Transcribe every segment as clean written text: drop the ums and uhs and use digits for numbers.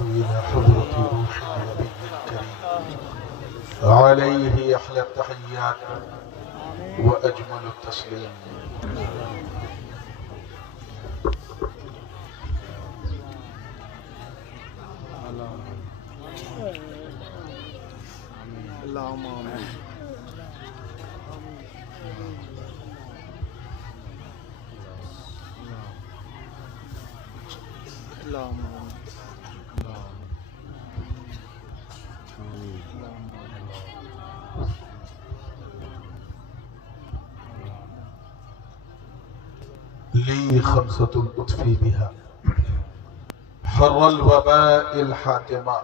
إلى حضرة روح النبي الكريم عليه أحلى التحيات وأجمل التسليم. اللهم آمين. اللهم لي خمسة أطفي بها حر الوباء الحاتمة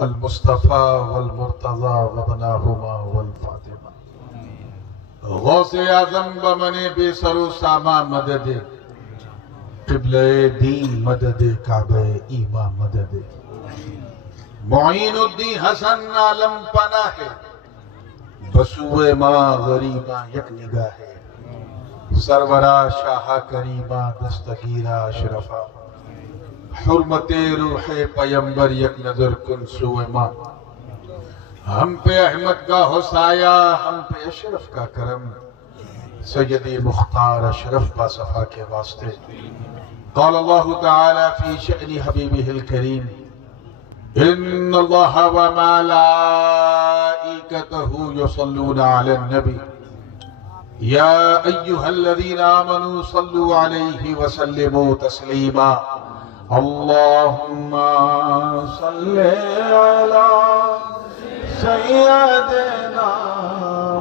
المصطفى والمرتضى وابناهما والفاطمة. غوث اعظم بمن بے سر و ساما مدد قبلہ دین مدد کعبہ ایمان مدد معین الدین حسن عالم پناہ بسوئے ماں غریباں یک نگاہ سرورہ شاہ کریمہ دستگیرہ اشرفہ حرمت روح پیمبر یک نظر کن سوئے ماں. ہم پہ احمد کا حسایہ ہم پہ اشرف کا کرم سیدی مختار اشرف با صفا کے واسطے. قال اللہ تعالی فی شأن حبیبہ الکریم ان اللہ وملائکتہ یصلون علی النبی یا ایہا الذین آمنوا صلوا علیہ وسلموا تسلیما. اللہم صلی علی سیدنا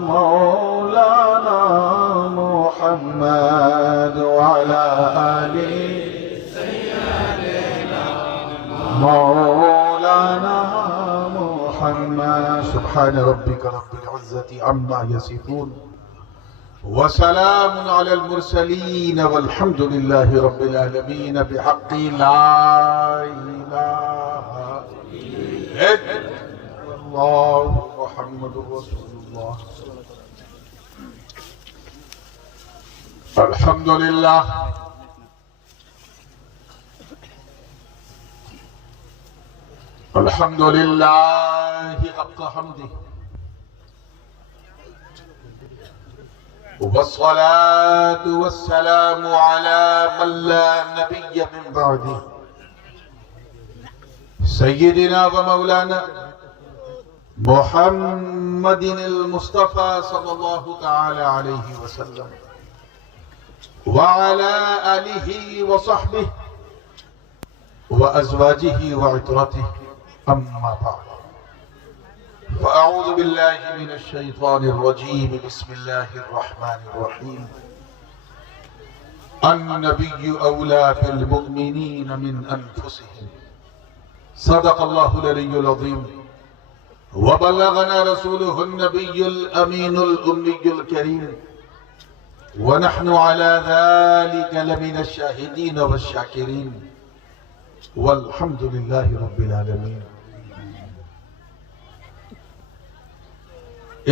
مولانا محمد وعلی آلہ سیدنا مولانا محمد. سبحان ربک رب العزة عما یصفون وسلام على المرسلين والحمد لله رب العالمين بحق لا إله إلا الله محمد رسول الله. الحمد لله الحمد لله حق حمده والصلاة والسلام على من لا نبي من بعده سيدنا ومولانا محمد المصطفى صلى الله تعالى عليه وسلم وعلى آله وصحبه وأزواجه وعطرته. أما بعد فأعوذ بالله من الشيطان الرجيم. بسم الله الرحمن الرحيم. النبي أولى بالمؤمنين من أنفسهم صدق الله العلي العظيم وبلغنا رسوله النبي الأمين الأمي الكريم ونحن على ذلك لمن الشاهدين والشاكرين والحمد لله رب العالمين.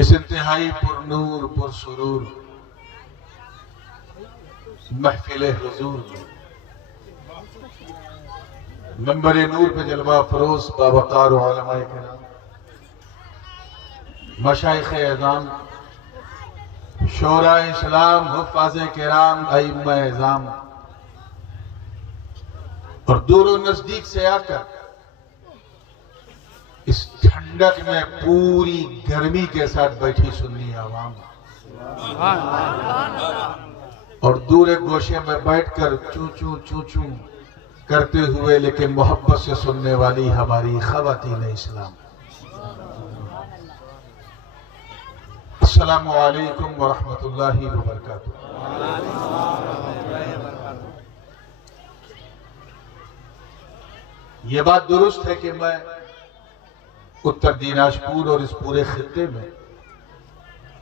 اس انتہائی پر نور پر سرور محفل حضور منبر نور پہ جلوہ فروز باوقار علماء کرام مشائخ اعظام شورا اسلام حفاظ کرام ائمہ اعظام اور دور و نزدیک سے آ کر اس ٹھنڈک میں پوری گرمی کے ساتھ بیٹھی سنی عوام اور دور ایک گوشے میں بیٹھ کر چوں چوں چوں چوں کرتے ہوئے لیکن محبت سے سننے والی ہماری خواتین اسلام. السلام علیکم ورحمۃ اللہ وبرکاتہ. یہ بات درست ہے کہ میں اتر دیناجپور اور اس پورے خطے میں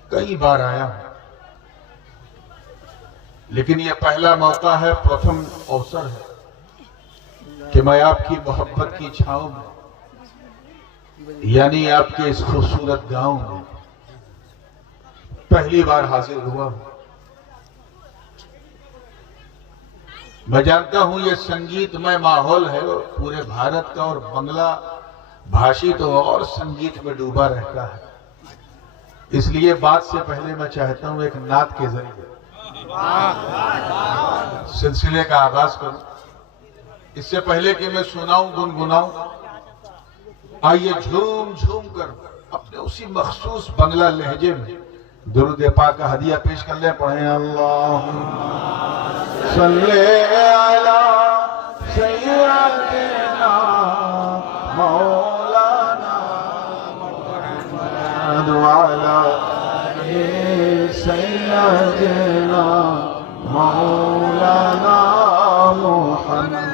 کئی بار آیا ہوں، لیکن یہ پہلا موقع ہے، پرتھم اوسر ہے کہ میں آپ کی محبت کی چھاؤں میں یعنی آپ کے اس خوبصورت گاؤں میں پہلی بار حاضر ہوا ہوں. میں جانتا ہوں یہ سنگیت میں ماحول ہے پورے بھارت کا، اور بنگلہ بھاشی تو اور سنگیت میں ڈوبا رہتا ہے، اس لیے بات سے پہلے میں چاہتا ہوں ایک نعت کے ذریعے سلسلے کا آغاز کروں۔ اس سے پہلے کہ میں سناؤں گنگناؤں، آئیے جھوم جھوم کر اپنے اسی مخصوص بنگلہ لہجے میں درود پاک کا ہدیہ پیش کر لیں۔ پڑھیں اللہم صلی علی سیدنا مولانا محمد وعلی سیدنا مولانا محمد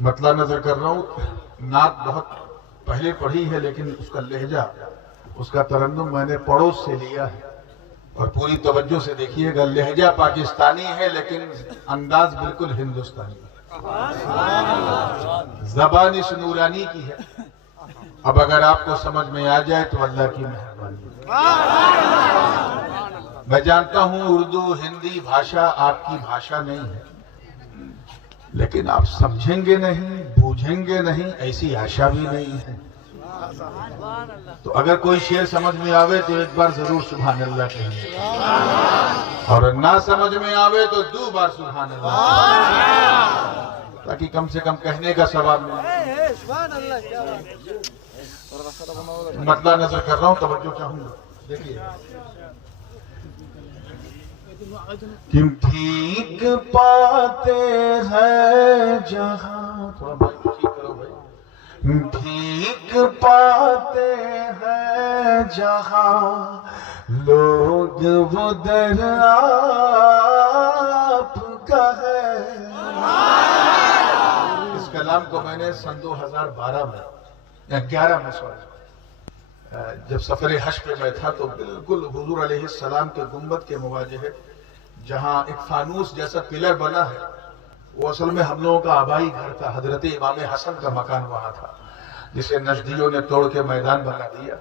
مطلع نظر کر رہا ہوں، نعت بہت پہلے پڑھی ہے لیکن اس کا لہجہ، اس کا ترنم میں نے پڑوس سے لیا ہے، اور پوری توجہ سے دیکھیے گا، لہجہ پاکستانی ہے لیکن انداز بالکل ہندوستانی ہے، زبان اس نورانی کی ہے۔ اب اگر آپ کو سمجھ میں آ جائے تو اللہ کی مہربانی ہے۔ میں جانتا ہوں اردو ہندی بھاشا آپ کی بھاشا نہیں ہے، لیکن آپ سمجھیں گے نہیں، بوجھیں گے نہیں، ایسی آشا بھی نہیں ہے۔ تو اگر کوئی شعر سمجھ میں آوے تو ایک بار ضرور سبحان اللہ کہیں، اور نہ سمجھ میں آوے تو 2 بار سبحان اللہ، تاکہ کم سے کم کہنے کا ثواب ملے۔ مطلع نظر کر رہا ہوں، توجہ چاہوں گا، دیکھیے۔ کہ بھیک پاتے ہیں جہاں، تھوڑا بھائی ٹھیک کرو بھائی، بھیک پاتے ہیں جہاں لوگ وہ در آپ کا ہے۔ اس کلام کو میں نے سن 2012 میں یا 11 میں جب سفر حج پہ میں تھا تو بالکل حضور علیہ السلام کے گنبد کے مواجہ جہاں ایک فانوس جیسا پلر بنا ہے، وہ اصل میں ہم لوگوں کا آبائی گھر تھا، حضرت امام حسن کا مکان وہاں تھا، جسے نجدیوں نے توڑ کے میدان بنا دیا۔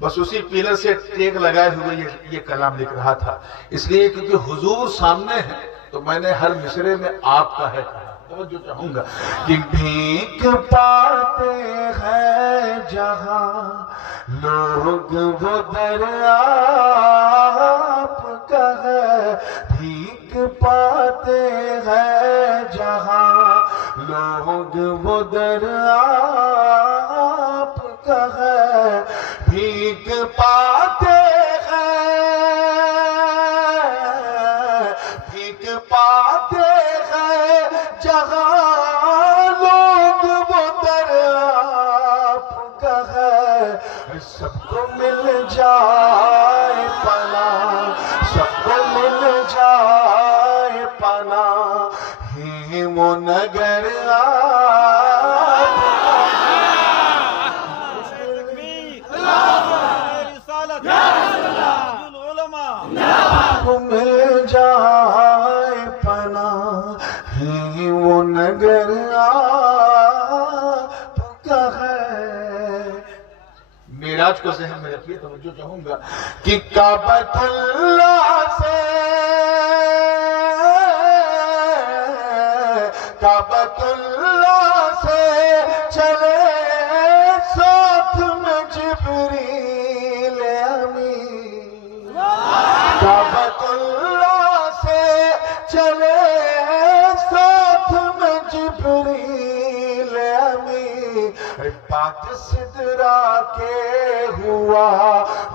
بس اسی پلر سے ٹیک لگائے ہوئے یہ کلام لکھ رہا تھا، اس لیے کیونکہ حضور سامنے ہے تو میں نے ہر مصرے میں آپ کا ہے کہا۔ توجہ چاہوں گا کہ بھیک پاتے ہیں جہاں لوگ وہ در آپ کا ہے، بھیک پاتے ہیں جہاں لوگ وہ در آپ کا ہے، بھیک پاتے ہیں، بھیک پاتے ہیں جہاں لوگ وہ در آپ کا ہے۔ سب کو مل جائے پناہ، سب کو مل جائے پناہ، ہی وہ نگر کو مل جائے پناہ، ہی وہ نگر آپ کا ہے۔ معراج کو ذہن میں رکھیے، توجہ چاہوں گا کہ کعبۃ اللہ سے، کعبۃ اللہ سے چلے ساتھ میں جبریل امین، کعبۃ اللہ سے چلے ساتھ میں جبریل امین، بات سدرا کے ہوا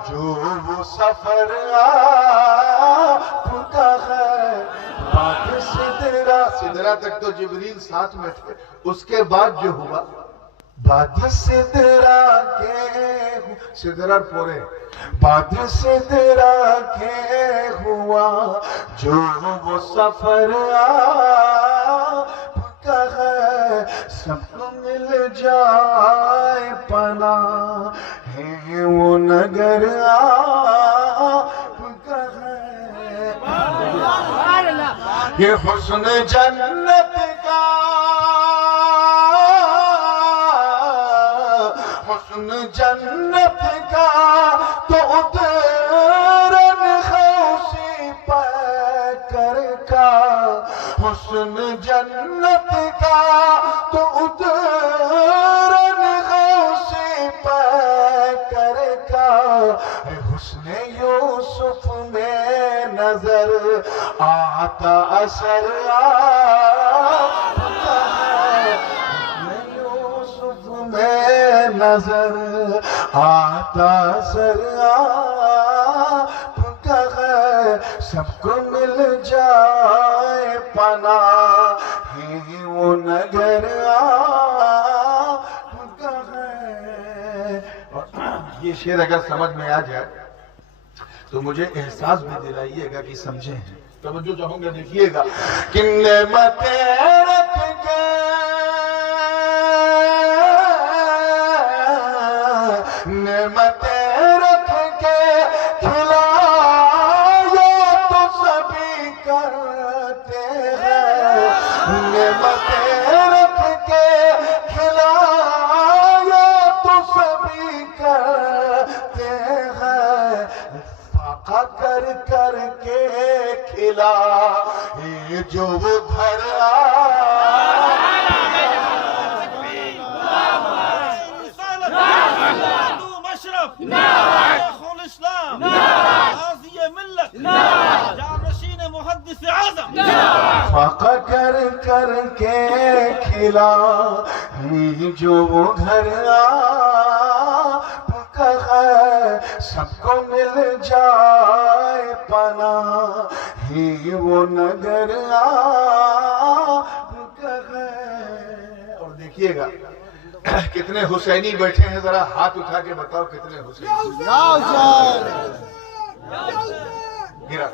جو وہ سفر آپ کا ہے، بات سدرا تک تو جبریل ساتھ میں تھے، اس کے بعد جو ہوا بات سدرا کے، سدرا پورے بات سدرا کے ہوا جو وہ سفر ہے سب کو مل جائے پناہ ہے وہ نگر آپ کا ہے یہ حسن جنت کا حسن جنت کا تو اترن خوشی پیکر کا حسن جنت کا تو اترن خوشی پیکر کا حسن یوسف میں نظر آتا اثر آپ کا ہے حسن یوسف میں نظر آتا اثر آپ کا ہے سب کو مل جائے پناہ ہے وہ نگر آپ کا ہے یہ شعر اگر سمجھ میں آ جائے تو مجھے احساس بھی دلائیے گا کہ سمجھیں توجہ چاہوں گا دیکھیے گا کہ نعمتیں رکھ کے نعمتیں رکھ کے کھلایا تو سبھی کرتے ہیں نعمتیں رکھ کے کھلایا تو سبھی کرتے ہیں فاقہ کر کر کے کھلا یہ جو وہ گھر فاقہ کر کر کے کھلا یہ جو وہ گھر آپ کا ہے سب کو مل جائے پناہ ہی وہ نگر آپ کا ہے اور دیکھیے گا کتنے حسینی بیٹھے ہیں ذرا ہاتھ اٹھا کے بتاؤ کتنے حسینی گرا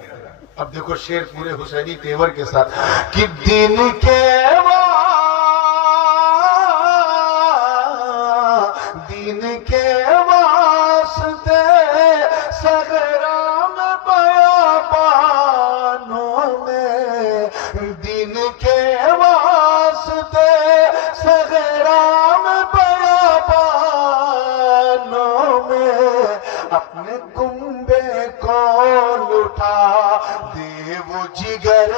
اب دیکھو شعر پورے حسینی تیور کے ساتھ کہ دن کے واسطے صغرا میں بیابانوں میں دن کے واسطے صغرا میں بیابانوں میں اپنے کنبے کو لٹا دے وہ جگر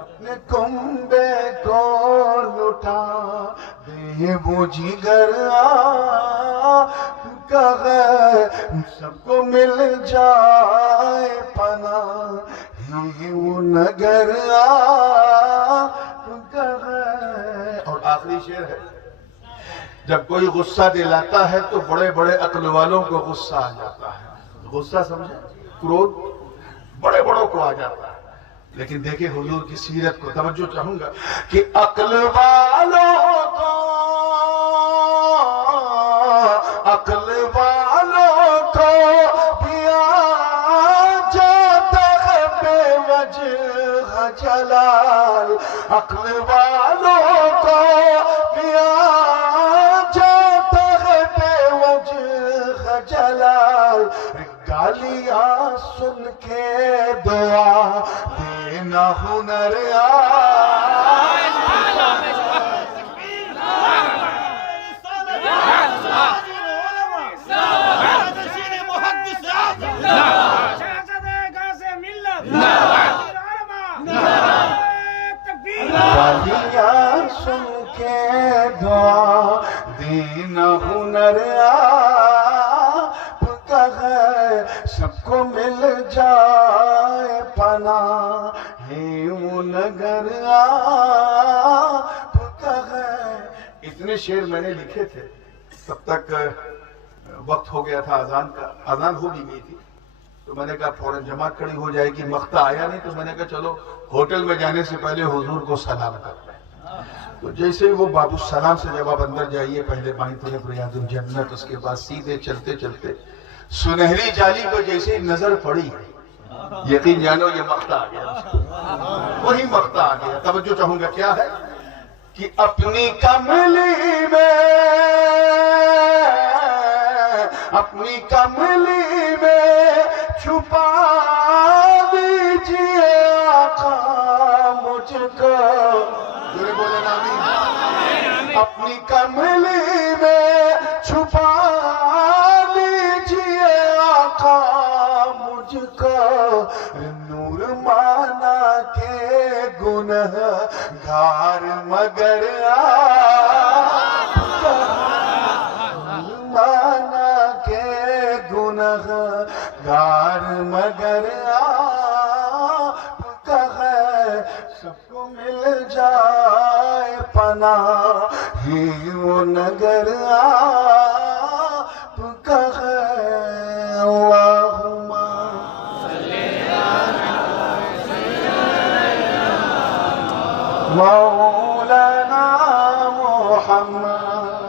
اپنے کنبے کو لٹا دے وہ جگر کا ہے سب کو مل جائے پناہ ہی وہ نگر کا ہے اور آخری شعر ہے جب کوئی غصہ دلاتا ہے تو بڑے بڑے عقل والوں کو غصہ آ جاتا ہے غصہ سمجھے کرودھ بڑے بڑوں کو آ جاتا ہے لیکن دیکھیں حضور کی سیرت کو توجہ چاہوں گا کہ عقل والوں کو بھی آ جاتا ہے بے وجہ جلال عقل والوں کو بھی آ جاتا ہے بے وجہ جلال گالیاں سن کے دعا دینا ہنر گالیاں سن کے دعا دینا ہنر آپ کا ہے سب کو مل جائے پناہ ہے وہ نگر آپ کا ہے اتنے شعر میں نے لکھے تھے تب تک وقت ہو گیا تھا اذان کا اذان ہو بھی گئی تھی تو میں نے کہا فوراً جماعت کھڑی ہو جائے گی مقطع آیا نہیں تو میں نے کہا چلو ہوٹل میں جانے سے پہلے حضور کو سلام کرتے ہیں تو جیسے وہ باب السلام سے جب آپ اندر جائیے پہلے بائیں طرف ریاض الجنت اس کے بعد سیدھے چلتے چلتے سنہری جالی کو جیسے نظر پڑی یقین جانو یہ مقطع آ گیا، وہی مقطع آ گیا۔ توجہ چاہوں گا کیا ہے کہ اپنی کملی میں، اپنی کملی میں چھپا دیجئے آقا مجھ کو، جو بولے نا آمین، اپنی کملی میں چھپا دیجئے آقا مجھ کو، نور مانا کے گنہ گار مگر آپ کا، مانا کے گنہ گار مگر آپ کا ہے، سب کو مل جائے پناہ ہی وہ نگر آپ کا ہے۔ اللہم مولانا محمد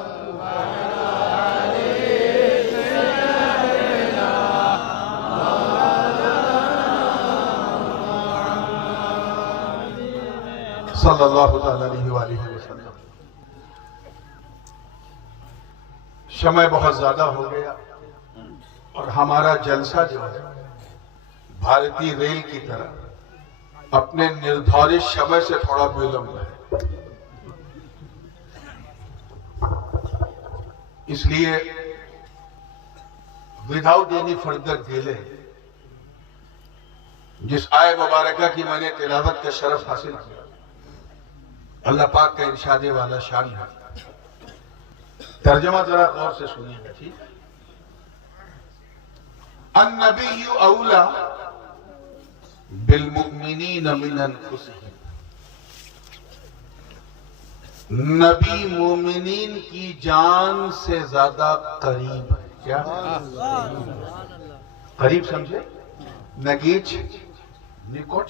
صلی اللہ علیہ وآلہ وسلم۔ شمع بہت زیادہ ہو گیا اور ہمارا جلسہ جو ہے بھارتی ریل کی طرح اپنے نردھارت شمع سے تھوڑا بلند ہے، اس لیے وداؤٹ اینی فردر ڈیلے جس آئے مبارکہ کی میں نے تلاوت کا شرف حاصل کیا، اللہ پاک کا ارشاد والا شان ہے۔ ترجمہ ذرا غور سے سنیے گا، ٹھیک؟ النبی اولا بالمؤمنین من انفسہم، نبی مومنین کی جان سے زیادہ قریب ہے۔ کیا قریب سمجھے؟ نگیچ، نکٹ،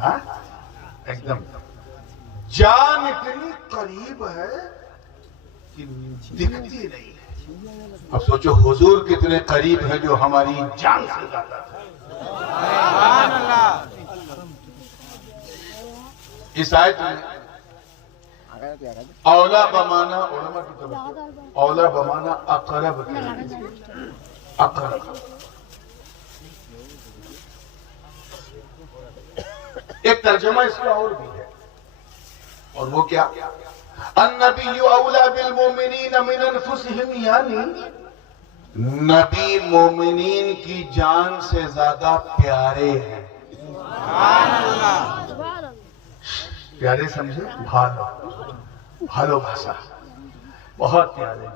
ہاں ایک دم جان اتنی قریب ہے کہ دکھتی نہیں ہے۔ اب سوچو حضور کتنے قریب ہے جو ہماری جان سے زیادہ ہے۔ اس آیت میں اولا بمانا، علماء کی طرف اولا بمانا اقرب، اقرب ایک ترجمہ اس کا اور بھی ہے، اور وہ کیا؟ النبی اولا بالمؤمنین من انفسہم، یعنی نبی مومنین کی جان سے زیادہ پیارے ہیں۔ پیارے سمجھے؟ بھالو بھاسا، بہت پیارے،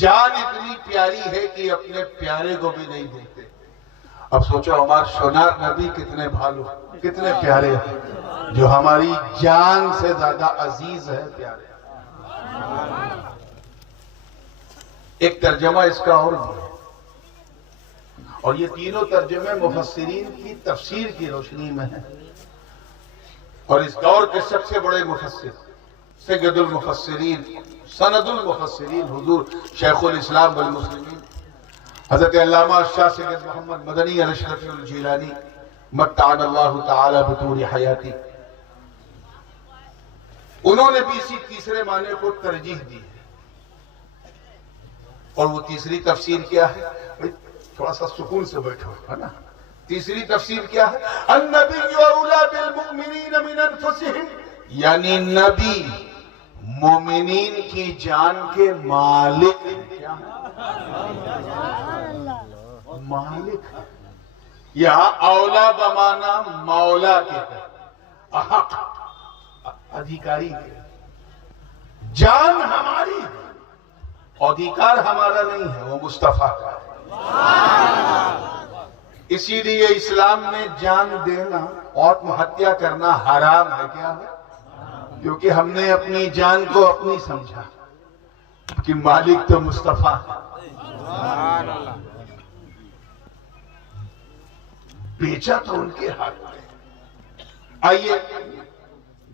جان اتنی پیاری ہے کہ اپنے پیارے کو بھی نہیں دیکھتے۔ اب سوچو ہمارے سونار نبی کتنے بھالو، کتنے پیارے ہیں، جو ہماری جان سے زیادہ عزیز ہے، پیارے۔ ایک ترجمہ اس کا اور بھی ہے، اور یہ تینوں ترجمے مفسرین کی تفسیر کی روشنی میں ہیں، اور اس دور کے سب سے بڑے مفسر، سید المفسرین، سند المفسرین، حضور شیخ الاسلام والمسلمین حضرت علامہ شاہ سید محمد مدنی الاشرف الجیلانی متعنا اللہ تعالی بطول حیاتی، انہوں نے بھی اسی تیسرے معنی کو ترجیح دی ہے۔ اور وہ تیسری تفسیر کیا ہے؟ تھوڑا سا سکون سے بیٹھو، ہے نا؟ تیسری تفسیر کیا ہے؟ النبی اولا بالمؤمنین من انفسہم، یعنی نبی مومنین کی جان کے مالک ہیں۔ کیا ہے؟ مالک ہے۔ یہاں اولا بمانا مولا کے ہے، حق، ادھیکاری کے، جان ہماری ہے، ادھیکار ہمارا نہیں ہے، وہ مصطفیٰ کا ہے۔ اسی لیے اسلام میں جان دینا، آتم ہتیا کرنا حرام ہے۔ کیا ہے؟ کیونکہ ہم نے اپنی جان کو اپنی سمجھا کہ مالک تو مصطفیٰ ہے، بیچا تو ان کے ہاتھ میں۔ آئیے،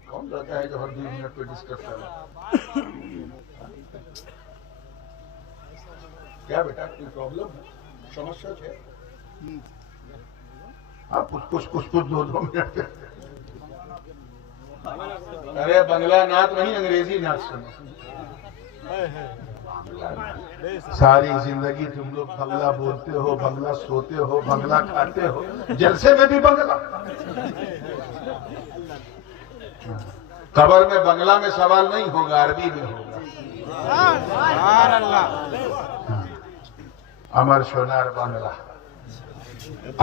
کون رہتا ہے جو ہر 2 منٹ پہ ڈسکس کر رہا ہے؟ کیا بیٹا کوئی پرابلم ہے؟ سمسیا ہے؟ آپ کچھ 2 منٹ پہ. ارے بنگلہ نعت نہیں، انگریزی نعت سنو. ساری زندگی تم لوگ بنگلہ بولتے ہو، بنگلہ سوتے ہو، بنگلہ کھاتے ہو، جلسے میں بھی بنگلہ. قبر میں بنگلہ میں سوال نہیں ہوگا، عربی میں ہوگا. আমার সোনার বাংলা,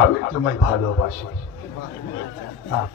আমি তোমায় ভালোবাসি.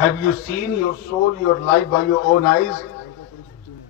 Have you seen your soul, your life by your own eyes?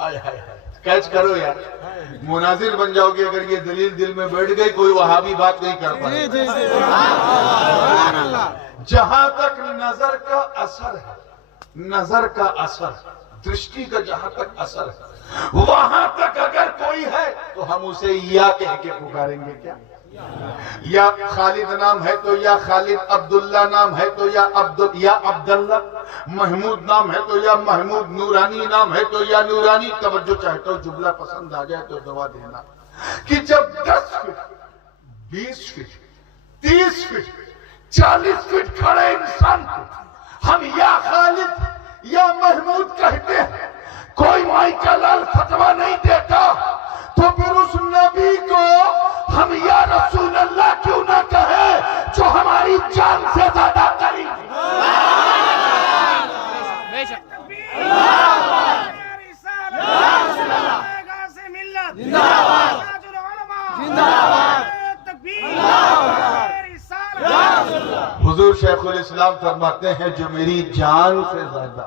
آئے ہائے ہائے کیچ کرو یار، مناظر بن جاؤ گے اگر یہ دلیل دل میں بیٹھ گئی، کوئی وہابی بات نہیں کر پائے۔ جہاں تک نظر کا اثر ہے، نظر کا اثر، درشٹی کا جہاں تک اثر ہے، وہاں تک اگر کوئی ہے تو ہم اسے یا کہہ کے پکاریں گے۔ کیا یا خالد نام ہے تو یا خالد، عبداللہ نام ہے تو یا عبداللہ، محمود نام ہے تو یا محمود، نورانی نام ہے تو یا نورانی۔ توجہ چاہتا ہوں، جملہ پسند آ جائے تو دعا دینا کہ جب 10 فٹ 20 فٹ 30 فٹ 40 فٹ کھڑے انسان کو ہم یا خالد یا محمود کہتے ہیں، کوئی مائی کا لال فتویٰ نہیں دیتا، تو پھر اس نبی کو ہم یا رسول اللہ کیوں نہ کہیں جو ہماری جان سے زیادہ قریب ہے۔ حضور شیخ الاسلام فرماتے ہیں جو میری جان سے زیادہ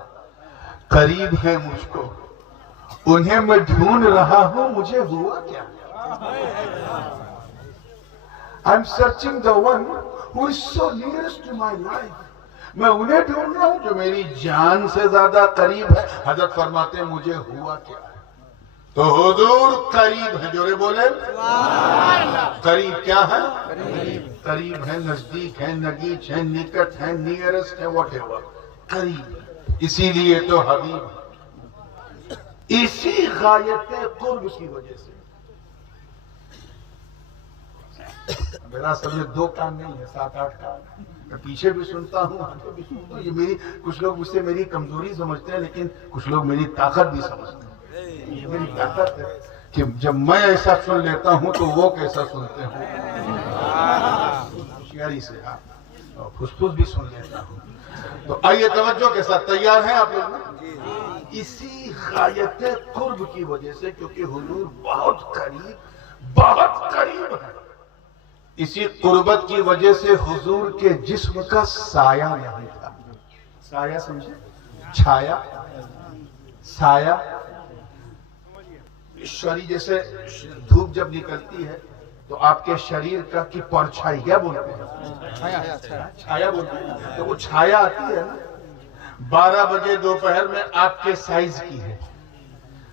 قریب ہے مجھ کو، انہیں میں ڈھونڈ رہا ہوں، مجھے ہوا کیا؟ I'm searching the one who is so nearest to my life. میں انہیں ڈھونڈ رہا ہوں جو میری جان سے زیادہ قریب ہے۔ حضرت فرماتے ہیں مجھے ہوا کیا ہے؟ تو حضور قریب ہے، جورے بولے قریب کیا ہے؟ قریب ہے، نزدیک ہے، نگیچ ہے، نکٹ ہے، نیئرسٹ ہے، واٹ ایور، قریب۔ اسی لیے تو حبیب ہے، اسی غایت قرب کی وجہ سے۔ میرا سمجھے 2 کان نہیں ہے، 7-8 کان، میں پیچھے بھی سنتا ہوں، آگے بھی سنتا ہوں۔ یہ میری، کچھ لوگ مجھ سے میری کمزوری سمجھتے ہیں، لیکن کچھ لوگ میری طاقت بھی سمجھتے ہیں۔ یہ میری طاقت ہے کہ جب میں ایسا سن لیتا ہوں تو وہ کیسا سنتے ہیں، ہوشیاری سے اور پھس بھی سن لیتا ہوں۔ تو آئیے توجہ کے ساتھ، تیار ہیں آپ لوگ؟ اسی غایت قرب کی وجہ سے، کیونکہ حضور بہت قریب ہے، اسی قربت کی وجہ سے حضور کے جسم کا سایہ نہیں تھا۔ سایہ سمجھے؟ چھایا، سایہ، شریر جیسے دھوپ جب نکلتی ہے تو آپ کے شریر کا کی پرچھائی کیا بولتے ہیں؟ چھایا بولتے ہیں۔ تو وہ چھایا آتی ہے نا، 12 بجے دوپہر میں آپ کے سائز کی ہے،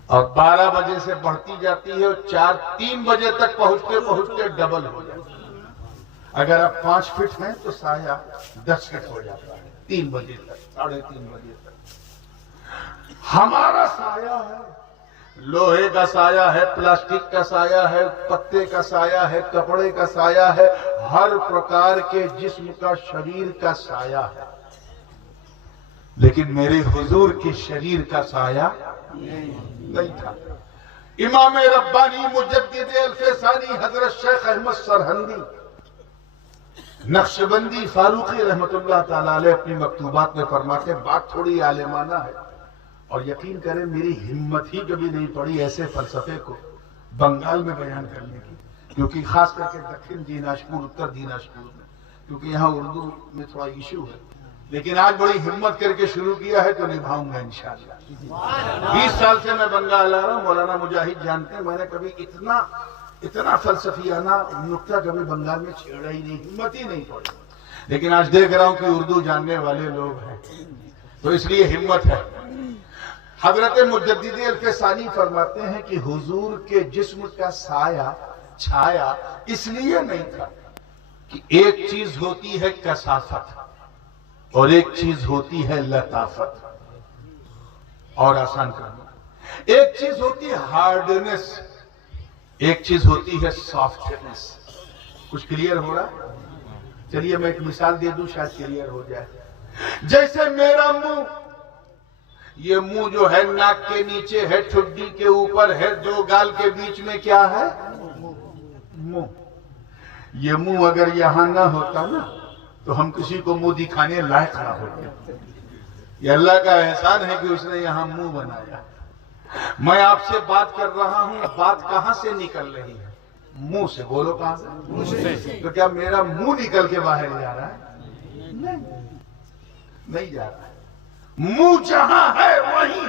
اور 12 بجے سے بڑھتی جاتی ہے، اور 3 بجے تک پہنچتے ڈبل ہو جاتی ہے۔ اگر آپ 5 فٹ ہیں تو سایہ 10 فٹ ہو جاتا ہے 3 بجے تک، 3:30 بجے تک۔ ہمارا سایہ ہے، لوہے کا سایہ ہے، پلاسٹک کا سایہ ہے، پتے کا سایہ ہے، کپڑے کا سایہ ہے، ہر پرکار کے جسم کا، شریر کا سایہ ہے، لیکن میرے حضور کے شریر کا سایہ نہیں تھا۔ امام ربانی مجدد الفسانی حضرت شیخ احمد سرہندی نقشبندی فاروقی رحمت اللہ تعالیٰ علیہ اپنی مکتوبات میں فرماتے ہیں، بات تھوڑی عالمانہ ہے، اور یقین کریں میری ہمت ہی کبھی نہیں پڑی ایسے فلسفے کو بنگال میں بیان کرنے کی، کیونکہ خاص کر کے دکھن دیناشپور، اتر دیناشپور میں، کیونکہ یہاں اردو میں تھوڑا ایشو ہے، لیکن آج بڑی ہمت کر کے شروع کیا ہے تو نبھاؤں گا انشاءاللہ۔ 20 سال سے میں بنگال آ رہا ہوں، مولانا مجاہد جانتے ہیں، میں نے کبھی اتنا فلسفیانہ نکتہ کبھی بنگال میں چھیڑا ہی نہیں، ہمت ہی نہیں پڑی، لیکن آج دیکھ رہا ہوں کہ اردو جاننے والے لوگ ہیں تو اس لیے ہمت ہے۔ حضرت مجدد الفسانی فرماتے ہیں کہ حضور کے جسم کا سایہ، چھایا اس لیے نہیں تھا کہ ایک چیز ہوتی ہے کثافت اور ایک چیز ہوتی ہے لطافت، اور آسان کرنا، ایک چیز ہوتی ہے ہارڈنس، ایک چیز ہوتی ہے سافٹنس۔ کچھ کلیئر ہو رہا؟ چلیے میں ایک مثال دے دوں، شاید کلیئر ہو جائے۔ جیسے میرا منہ، یہ منہ جو ہے ناک کے نیچے ہے، ٹھڈی کے اوپر ہے، 2 گال کے بیچ میں کیا ہے؟ منہ۔ یہ منہ اگر یہاں نہ ہوتا نا تو ہم کسی کو منہ دکھانے لائق نہ ہوتے۔ یہ اللہ کا احسان ہے کہ اس نے یہاں منہ بنایا۔ میں آپ سے بات کر رہا ہوں، بات کہاں سے نکل رہی ہے؟ منہ سے۔ بولو کہاں سے؟ منہ سے۔ تو کیا میرا منہ نکل کے باہر جا رہا ہے؟ نہیں جا رہا ہے۔ منہ جہاں ہے وہیں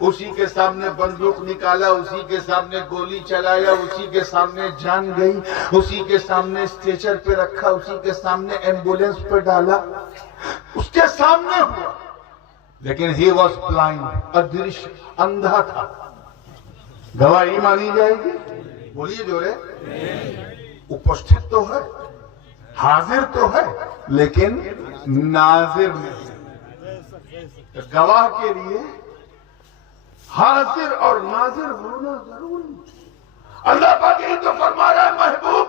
اسی کے سامنے بندوق نکالا، اسی کے سامنے گولی چلایا، اسی کے سامنے جان گئی، اسی کے سامنے اسٹریچر پہ رکھا، اسی کے سامنے ایمبولینس پہ ڈالا، اس کے سامنے ہوا، لیکن ہی واز بلائنڈ، ادرش، اندھا تھا۔ گواہی مانی جائے گی؟ بولیے جورے، اپستھت تو ہے، حاضر تو ہے، لیکن ناظر نہیں۔ گواہ کے لیے حاضر اور ناظر ہونا ضروری۔ اللہ پاک یہ تو فرما رہا ہے محبوب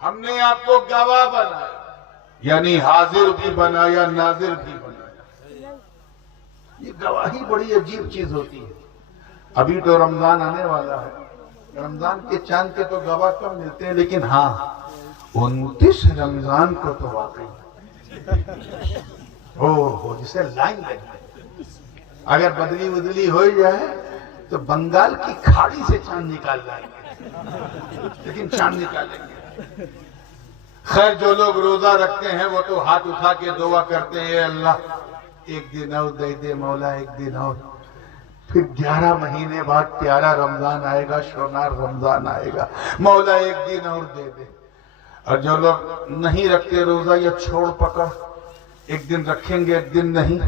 ہم نے آپ کو گواہ بنایا، یعنی حاضر بھی بنایا، ناظر بھی بنایا۔ یہ گواہی بڑی عجیب چیز ہوتی ہے۔ ابھی تو رمضان آنے والا ہے، رمضان کے چاند کے تو گواہ کم ملتے ہیں، لیکن ہاں 29 رمضان کو تو واقعی جسے لائن لگی، اگر بدلی ہو جائے تو بنگال کی کھاڑی سے چاند نکال لائیں گے، لیکن چاند نکالیں گے۔ خیر جو لوگ روزہ رکھتے ہیں وہ تو ہاتھ اٹھا کے دعا کرتے ہیں، اللہ ایک دن اور دے دے مولا، ایک دن اور۔ پھر 11 مہینے بعد پیارا رمضان آئے گا، شونار رمضان آئے گا، مولا ایک دن اور دے دے۔ اور جو لوگ نہیں رکھتے روزہ یا چھوڑ پکڑ، ایک دن رکھیں گے ایک دن نہیں،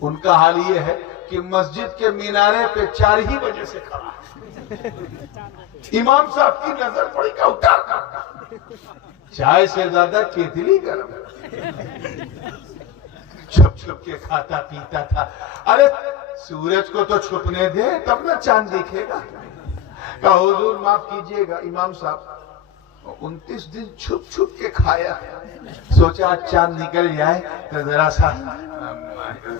ان کا حال یہ ہے کہ مسجد کے مینارے پہ 4 ہی بجے سے کھڑا ہے، امام صاحب کی نظر پڑی کا اٹھا کرتا، چائے سے زیادہ کیتلی گرم، چھپ چھپ کے کھاتا پیتا تھا۔ ارے سورج کو تو چھپنے دے تب نہ چاند دیکھے گا۔ کہا حضور معاف کیجئے گا امام صاحب، 29 دن چھپ چھپ کے کھایا، سوچا چاند نکل جائے تو ذرا سا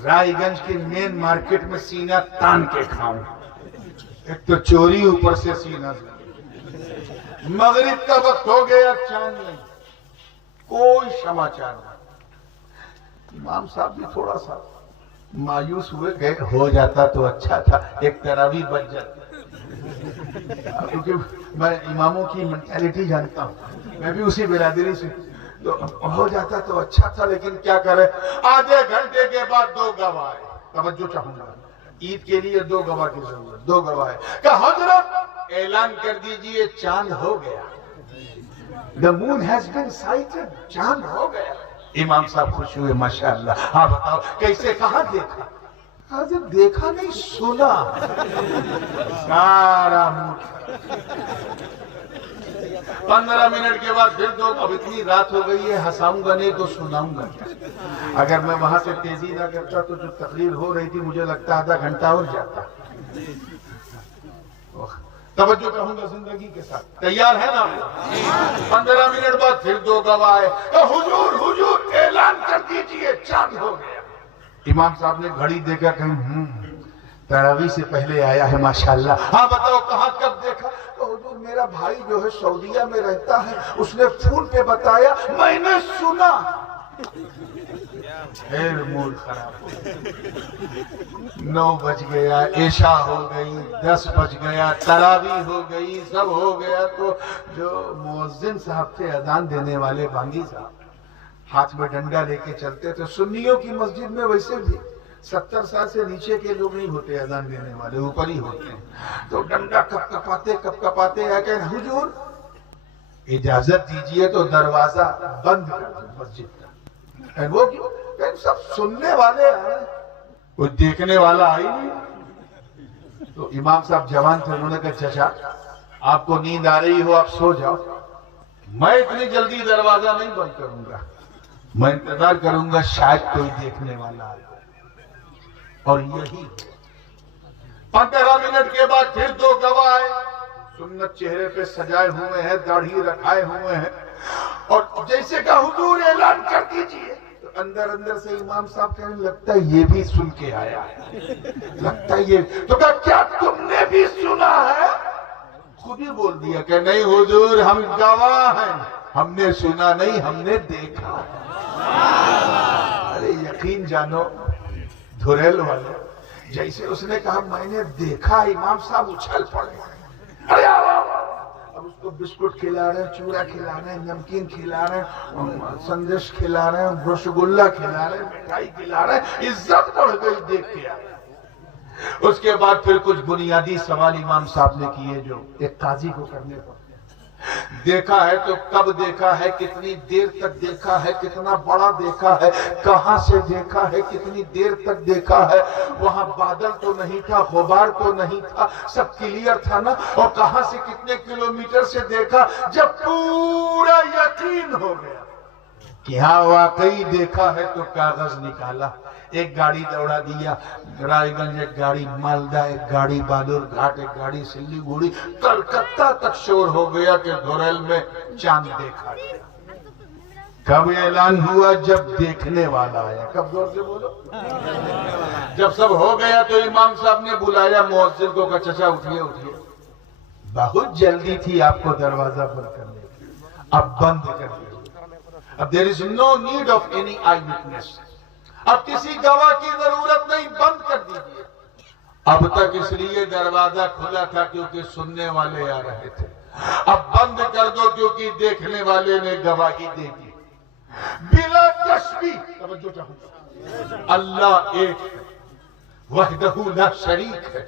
رائے گنج کے مین مارکیٹ میں سینہ تان کے کھاؤں، ایک تو چوری اوپر سے سینہ۔ مغرب کا وقت ہو گیا، چاند نہیں، کوئی سماچار نہیں۔ امام صاحب بھی تھوڑا سا مایوس ہوئے، گئے ہو جاتا تو اچھا تھا، ایک تراویح بچ جاتی، کیونکہ میں اماموں کی مینٹیلٹی جانتا ہوں، میں بھی اسی برادری سے، تو ہو جاتا تو اچھا تھا، لیکن کیا کرے۔ آدھے گھنٹے کے بعد 2 گواہ آئے، توجہ چاہوں گا، عید کے لیے 2 گواہ کی ضرورت، 2 گواہ آئے۔ کہا حضرت اعلان کر دیجئے چاند ہو گیا، the moon has been sighted، چاند ہو گیا۔ امام صاحب خوش ہوئے، ماشاءاللہ، ہاں بتاؤ کیسے، کہاں دیکھا؟ حضرت دیکھا نہیں، سنا، سارا 15 منٹ کے بعد پھر 2، اب اتنی رات ہو گئی ہے، ہنساؤں گا نہیں تو سناؤں گا۔ اگر میں وہاں سے تیزی نہ کرتا تو جو تقریر ہو رہی تھی مجھے لگتا آدھا گھنٹہ اور جاتا۔ توجہ کہوں گا زندگی کے ساتھ، تیار ہے نا؟ 15 منٹ بعد پھر 2 گواہ آئے، حضور حضور اعلان کر دیجئے چاند ہو گیا۔ امام صاحب نے گھڑی دے کر کہیں تراویح سے پہلے آیا ہے، ماشاءاللہ، ہاں بتاؤ کہاں کب دیکھا؟ تو حضور میرا بھائی جو ہے سعودیہ میں رہتا ہے، اس نے فون پہ بتایا، میں نے سنا۔ پھر موڈ خراب ہو گیا، 9 بج گیا، عشاء ہو گئی، 10 بج گیا، تراویح ہو گئی، سب ہو گیا، تو جو مؤذن صاحب تھے، اذان دینے والے بانگی صاحب، ہاتھ میں ڈنڈا لے کے چلتے تھے۔ سنیوں کی مسجد میں ویسے بھی 70 سال سے نیچے کے لوگ نہیں ہوتے اذان دینے والے، اوپر ہی ہوتے ہیں، تو ڈنڈا کپ کپاتے ہیں کہ حضور اجازت دیجئے تو دروازہ بند کر دیں مسجد کا۔ وہ کیوں؟ کہ سب سننے والے ہیں، کوئی دیکھنے والا آئی نہیں۔ تو امام صاحب جوان تھے، انہوں نے کہا چچا آپ کو نیند آ رہی ہو آپ سو جاؤ، میں اتنی جلدی دروازہ نہیں بند کروں گا، میں انتظار کروں گا شاید کوئی دیکھنے والا آئے۔ اور یہی 15 منٹ کے بعد پھر 2 گواہ آئے، سنت چہرے پہ سجائے ہوئے ہیں، داڑھی رکھائے ہوئے ہیں، اور جیسے کہ حضور اعلان کر دیجئے، تو اندر سے امام صاحب کہنے لگتا ہے یہ بھی سن کے آیا ہے، لگتا ہے یہ، تو کہا کیا تم نے بھی سنا ہے؟ خود ہی بول دیا کہ نہیں حضور ہم گواہ ہیں، ہم نے سنا نہیں، ہم نے دیکھا۔ ارے یقین جانو دھریل والے، جیسے اس نے کہا میں نے دیکھا، امام صاحب اچھل پڑے، ارے اب اس کو بسکٹ کھلا رہے ہیں، چورا کھلا رہے ہیں، نمکین کھلا رہے ہیں، سندیش کھلا رہے ہیں، رسگلہ کھلا رہے ہیں، مٹھائی کھلا رہے ہیں، عزت بڑھ گئی دیکھ کے آئے۔ اس کے بعد پھر کچھ بنیادی سوال امام صاحب نے کیے جو ایک قاضی کو کرنے پڑتے ہیں۔ دیکھا ہے تو کب دیکھا ہے، کتنی دیر تک دیکھا ہے، کتنا بڑا دیکھا ہے، کہاں سے دیکھا ہے، کتنی دیر تک دیکھا ہے، وہاں بادل تو نہیں تھا، غبار تو نہیں تھا، سب کلیئر تھا نا، اور کہاں سے کتنے کلومیٹر سے دیکھا۔ جب پورا یقین ہو گیا کہ ہاں واقعی دیکھا ہے تو کاغذ نکالا، ایک گاڑی دوڑا دیا، رائے گنج ایک گاڑی مالدہ، ایک گاڑی بالور گھاٹ، ایک گاڑی سلی گوڑی، کلکتہ تک شور ہو گیا کہ دھوریل میں چاند دیکھا گیا۔ کب اعلان ہوا؟ جب دیکھنے والا آیا۔ کب؟ زور سے بولو۔ جب سب ہو گیا تو امام صاحب نے بلایا مؤذن کو کہ چچا اٹھیے اٹھیے، بہت جلدی تھی آپ کو دروازہ بند کرنے کی، اب بند کر دیا۔ اب there is no need of any eyewitness، اب کسی گواہ کی ضرورت نہیں، بند کر دیجئے۔ اب تک اس لیے دروازہ کھلا تھا کیونکہ سننے والے آ رہے تھے، اب بند کر دو کیونکہ دیکھنے والے نے گواہی دے دی۔ بلا تشبیہ، توجہ چاہوں گا، اللہ ایک ہے، وحدہ لا شریک ہے،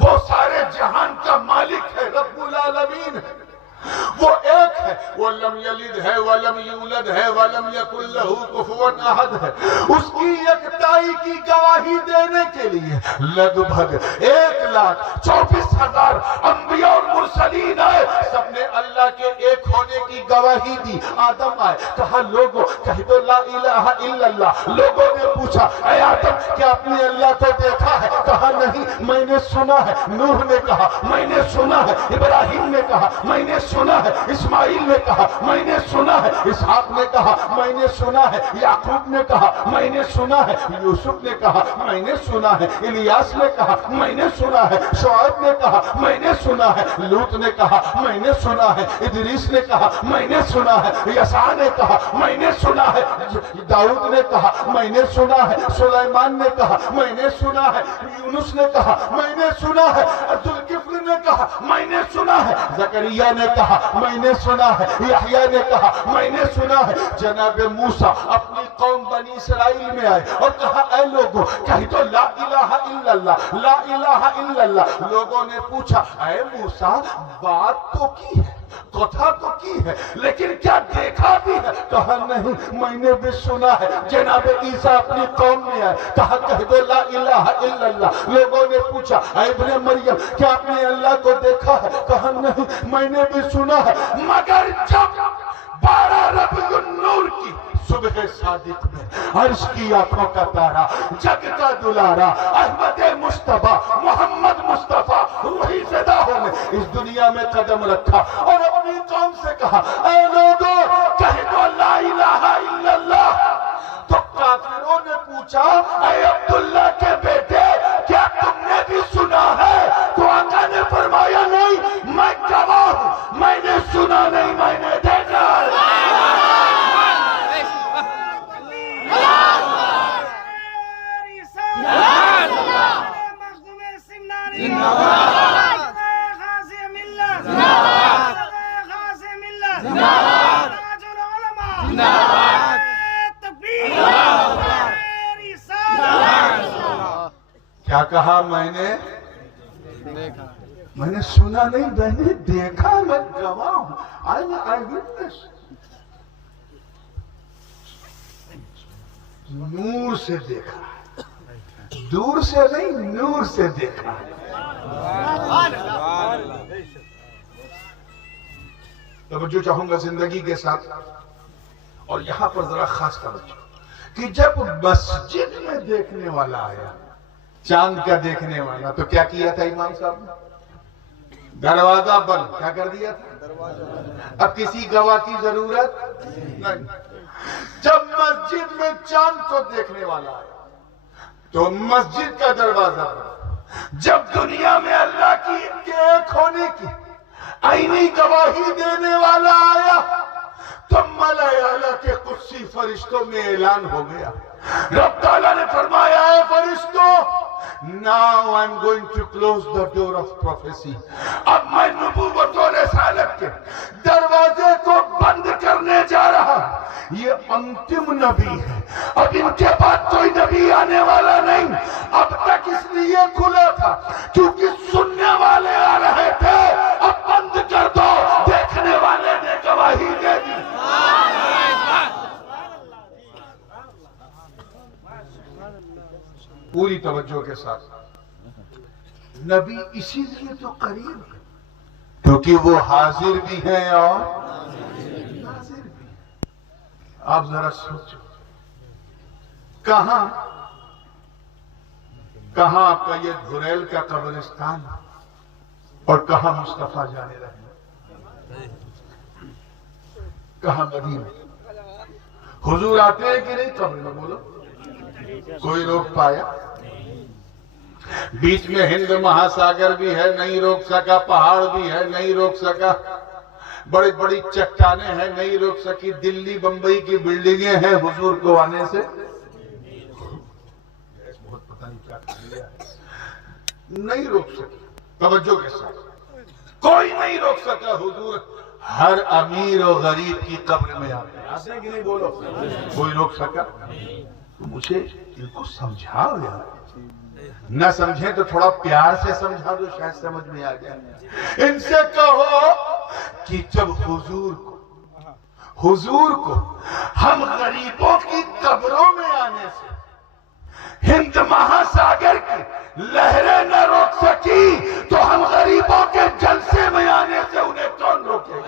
وہ سارے جہان کا مالک ہے، رب العالمین ہے، وہ ایک ہے، وہ لم یلد ہے، ولم یولد ہے، ولم یکن لہ کفوا احد ہے۔ اس کی یکتائی کی گواہی دینے کے لیے لگ بھگ 1,24,000 انبیاء اور مرسلین آئے، سب نے اللہ کے ایک ہونے کی گواہی دی۔ آدم آئے، کہا لوگوں کہہ دو لا الہ الا اللہ۔ لوگوں نے پوچھا اے آدم کیا آپ نے اللہ کو دیکھا ہے؟ کہا نہیں، میں نے سنا ہے۔ نوح نے کہا میں نے سنا ہے۔ ابراہیم نے کہا میں نے سنا ہے۔ اسماعیل نے کہا میں نے سنا ہے۔ اسحاق نے کہا میں نے سنا ہے۔ یعقوب نے کہا میں نے سنا ہے۔ یوسف نے کہا میں نے سنا ہے۔ الیاس نے کہا میں نے سنا ہے۔ شعیب نے کہا میں نے سنا ہے۔ لوط نے کہا میں نے سنا ہے۔ ادریس نے کہا میں نے سنا ہے۔ یسع نے کہا میں نے سنا ہے۔ داؤد نے کہا میں نے سنا ہے۔ سلیمان نے کہا میں نے سنا ہے۔ یونس نے کہا میں نے سنا ہے۔ ذوالکفل نے کہا میں نے سنا ہے۔ زکریا نے کہا میں نے سنا ہے۔ یحییٰ نے کہا میں نے سنا ہے۔ جناب موسیٰ اپنی قوم بنی اسرائیل میں آئے اور کہا اے لوگوں کہہ دو لا الہ الا اللہ، لا الہ الا اللہ۔ لوگوں نے پوچھا اے موسیٰ بات تو کی ہے، کتھا تو کی ہے، لیکن کیا دیکھا بھی ہے؟ کہا نہیں، میں نے بھی سنا ہے۔ جناب عیسیٰ اپنی قوم میں آئے، کہا کہہ دو لا الہ الا اللہ۔ لوگوں نے پوچھا اے ابن مریم کیا آپ نے اللہ کو دیکھا ہے؟ کہا نہیں، میں نے بھی سنا ہے۔ مگر جب 12 ربیع النور کی صبح صادق میں عرش کی آنکھوں کا تارا، جگ کا دلارا، احمد مصطفیٰ محمد مصطفیٰ روحی زدہوں نے اس دنیا میں قدم رکھا اور اپنی قوم سے کہا اے لوگوں کہہ دو لا الہ الا اللہ، تو کافروں نے پوچھا اے عبداللہ کے بیٹے کیا تم نے بھی سنا ہے؟ تو آقا نے فرمایا نہیں، میں گواہ ہوں، میں نے سنا نہیں، میں نے دیکھا ہے۔ کیا کہا؟ میں نے سنا نہیں، میں نے دیکھا، میں گواہ ہوں، آئی وٹنس۔ نور سے دیکھا، دور سے نہیں، نور سے دیکھا۔ توجہ چاہوں گا زندگی کے ساتھ، اور یہاں پر ذرا خاص توجہ کہ جب مسجد میں دیکھنے والا آیا، چاند کا دیکھنے والا، تو کیا کیا تھا امام صاحب نے؟ دروازہ بند۔ کیا کر دیا تھا؟ اب کسی گواہ کی ضرورت نہیں۔ جب مسجد میں چاند کو دیکھنے والا آیا تو مسجد کا دروازہ بند۔ جب دنیا میں اللہ کی ایک ہونے کی عینی گواہی دینے والا آیا تو ملائے اعلیٰ کے قدسی فرشتوں میں اعلان ہو گیا۔ رب تعالیٰ نے فرمایا اے فرشتوں now I'm going to close the door of prophecy، اب میں نبوت و رسالت کے دروازے کو بند کرنے جا رہا ہوں۔ یہ انتم نبی ہے، اب ان کے بعد کوئی نبی آنے والا نہیں۔ اب تک اس لیے کھلا تھا کیونکہ سننے والے آ رہے تھے، اب بند کر دو، دیکھنے والے نے گواہی دے دی۔ پوری توجہ کے ساتھ، نبی اسی لیے تو قریب ہے کیونکہ وہ حاضر بھی ہیں اور ناظر بھی ہیں۔ آپ ذرا سوچو، کہاں آپ کا یہ دھریل کا قبرستان اور کہاں مصطفیٰ جانے رہے، کہاں مدینہ؟ حضور آتے ہیں کہ نہیں قبر میں؟ بولو، کوئی روک پایا؟ بیچ میں ہند مہاساگر بھی ہے، نہیں روک سکا، پہاڑ بھی ہے، نہیں روک سکا، بڑی بڑی چٹانیں ہیں، نہیں روک سکی، دلی بمبئی کی بلڈنگیں ہیں حضور کو آنے سے، بہت پتہ نہیں کیا کر لیا ہے، نہیں روک سکی۔ توجہ کے ساتھ، کوئی نہیں روک سکا حضور ہر امیر و غریب کی قبر میں آتے ہیں کہ نہیں؟ بولو، کوئی روک سکا؟ تو مجھے ان کو سمجھاؤ یار، نہ سمجھیں تو تھوڑا پیار سے سمجھا دو، شاید سمجھ میں آ جائے۔ ان سے کہو کہ جب حضور کو ہم غریبوں کی قبروں میں آنے سے ہند مہاساگر کی لہریں نہ روک سکی تو ہم غریبوں کے جلسے میں آنے سے انہیں کون روکے گا؟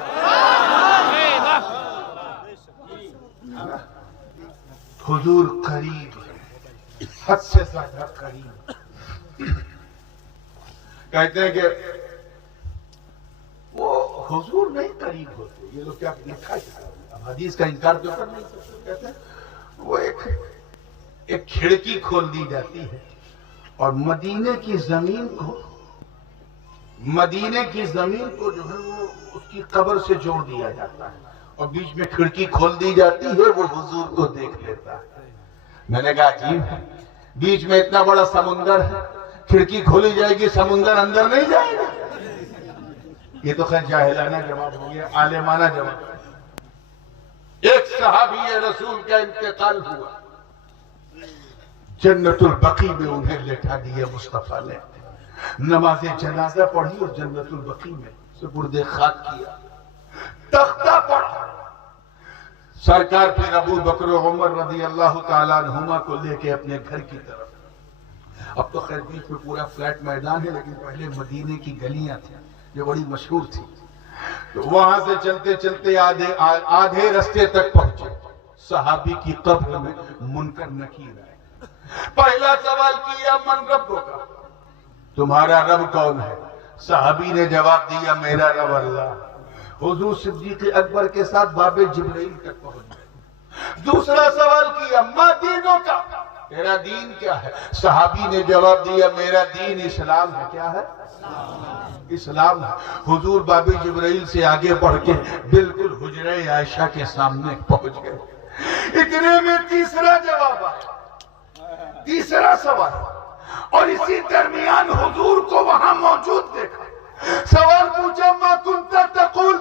حضور قریب ہے، حد سے زیادہ قریب۔ کہتے ہیں کہ وہ حضور نہیں قریب ہوتے، یہ لوگ کیا لکھا ہے، اب حدیث کا انکار تو کر نہیں سکتے۔ کہتے ہیں وہ ایک کھڑکی کھول دی جاتی ہے اور مدینے کی زمین کو جو ہے وہ اس کی قبر سے جوڑ دیا جاتا ہے اور بیچ میں کھڑکی کھول دی جاتی ہے، وہ حضور کو دیکھ لیتا ہے۔ میں نے کہا عجیب ہے، بیچ میں اتنا بڑا سمندر ہے، کھڑکی کھولی جائے گی، سمندر اندر نہیں جائے گا؟ یہ تو خیر جاہلانہ جواب ہو گیا، عالمانہ جواب۔ ایک صحابی رسول کا انتقال ہوا، جنت البقیع میں انہیں لٹا دیا مصطفیٰ نے، نماز جنازہ پڑھی اور جنت البقیع میں سپرد خاک کیا، تختہ پڑھا۔ سرکار پھر ابو بکر و عمر رضی اللہ تعالیٰ عنہما کو لے کے اپنے گھر کی طرف، اب تو خیر بیچ میں پورا فلیٹ میدان ہے، لیکن پہلے مدینے کی گلیاں تھیں جو بڑی مشہور تھی، تو وہاں سے چلتے چلتے آدھے رستے تک پہنچے، صحابی کی قبر میں منکر نکیر آئے۔ پہلا سوال کیا من رب کا، تمہارا رب کون ہے؟ صحابی نے جواب دیا میرا رب اللہ۔ حضور صدیق اکبر کے ساتھ باب جبرائیل تک پہنچ گئے۔ دوسرا سوال کیا ما دینوں کا، تیرا دین کیا ہے؟ صحابی نے جواب دیا میرا دین اسلام ہے۔ کیا ہے؟ اسلام ہے۔ حضور باب جبرائیل سے آگے بڑھ کے بالکل حجرہ عائشہ کے سامنے پہنچ گئے۔ اتنے میں تیسرا جواب آیا، تیسرا سوال، اور اسی درمیان حضور کو وہاں موجود دیکھا۔ سوال پوچھا ما کنت تقول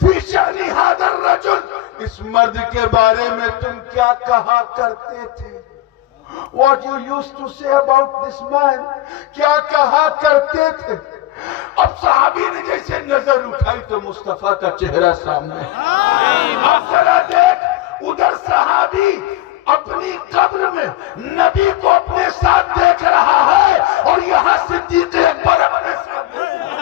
فی شأن ھذا الرجل، اس مرد کے بارے میں تم کیا کہا کرتے تھے؟ What you used to say about this man، کیا کہا کرتے تھے؟ اب صحابی نے جیسے نظر اٹھائی تو مصطفیٰ کا چہرہ سامنے، اب ذرا دیکھ ادھر صحابی اپنی قبر میں نبی کو اپنے ساتھ دیکھ رہا ہے اور یہاں صدیق اکبر اپنے ساتھ دیکھ رہا ہے۔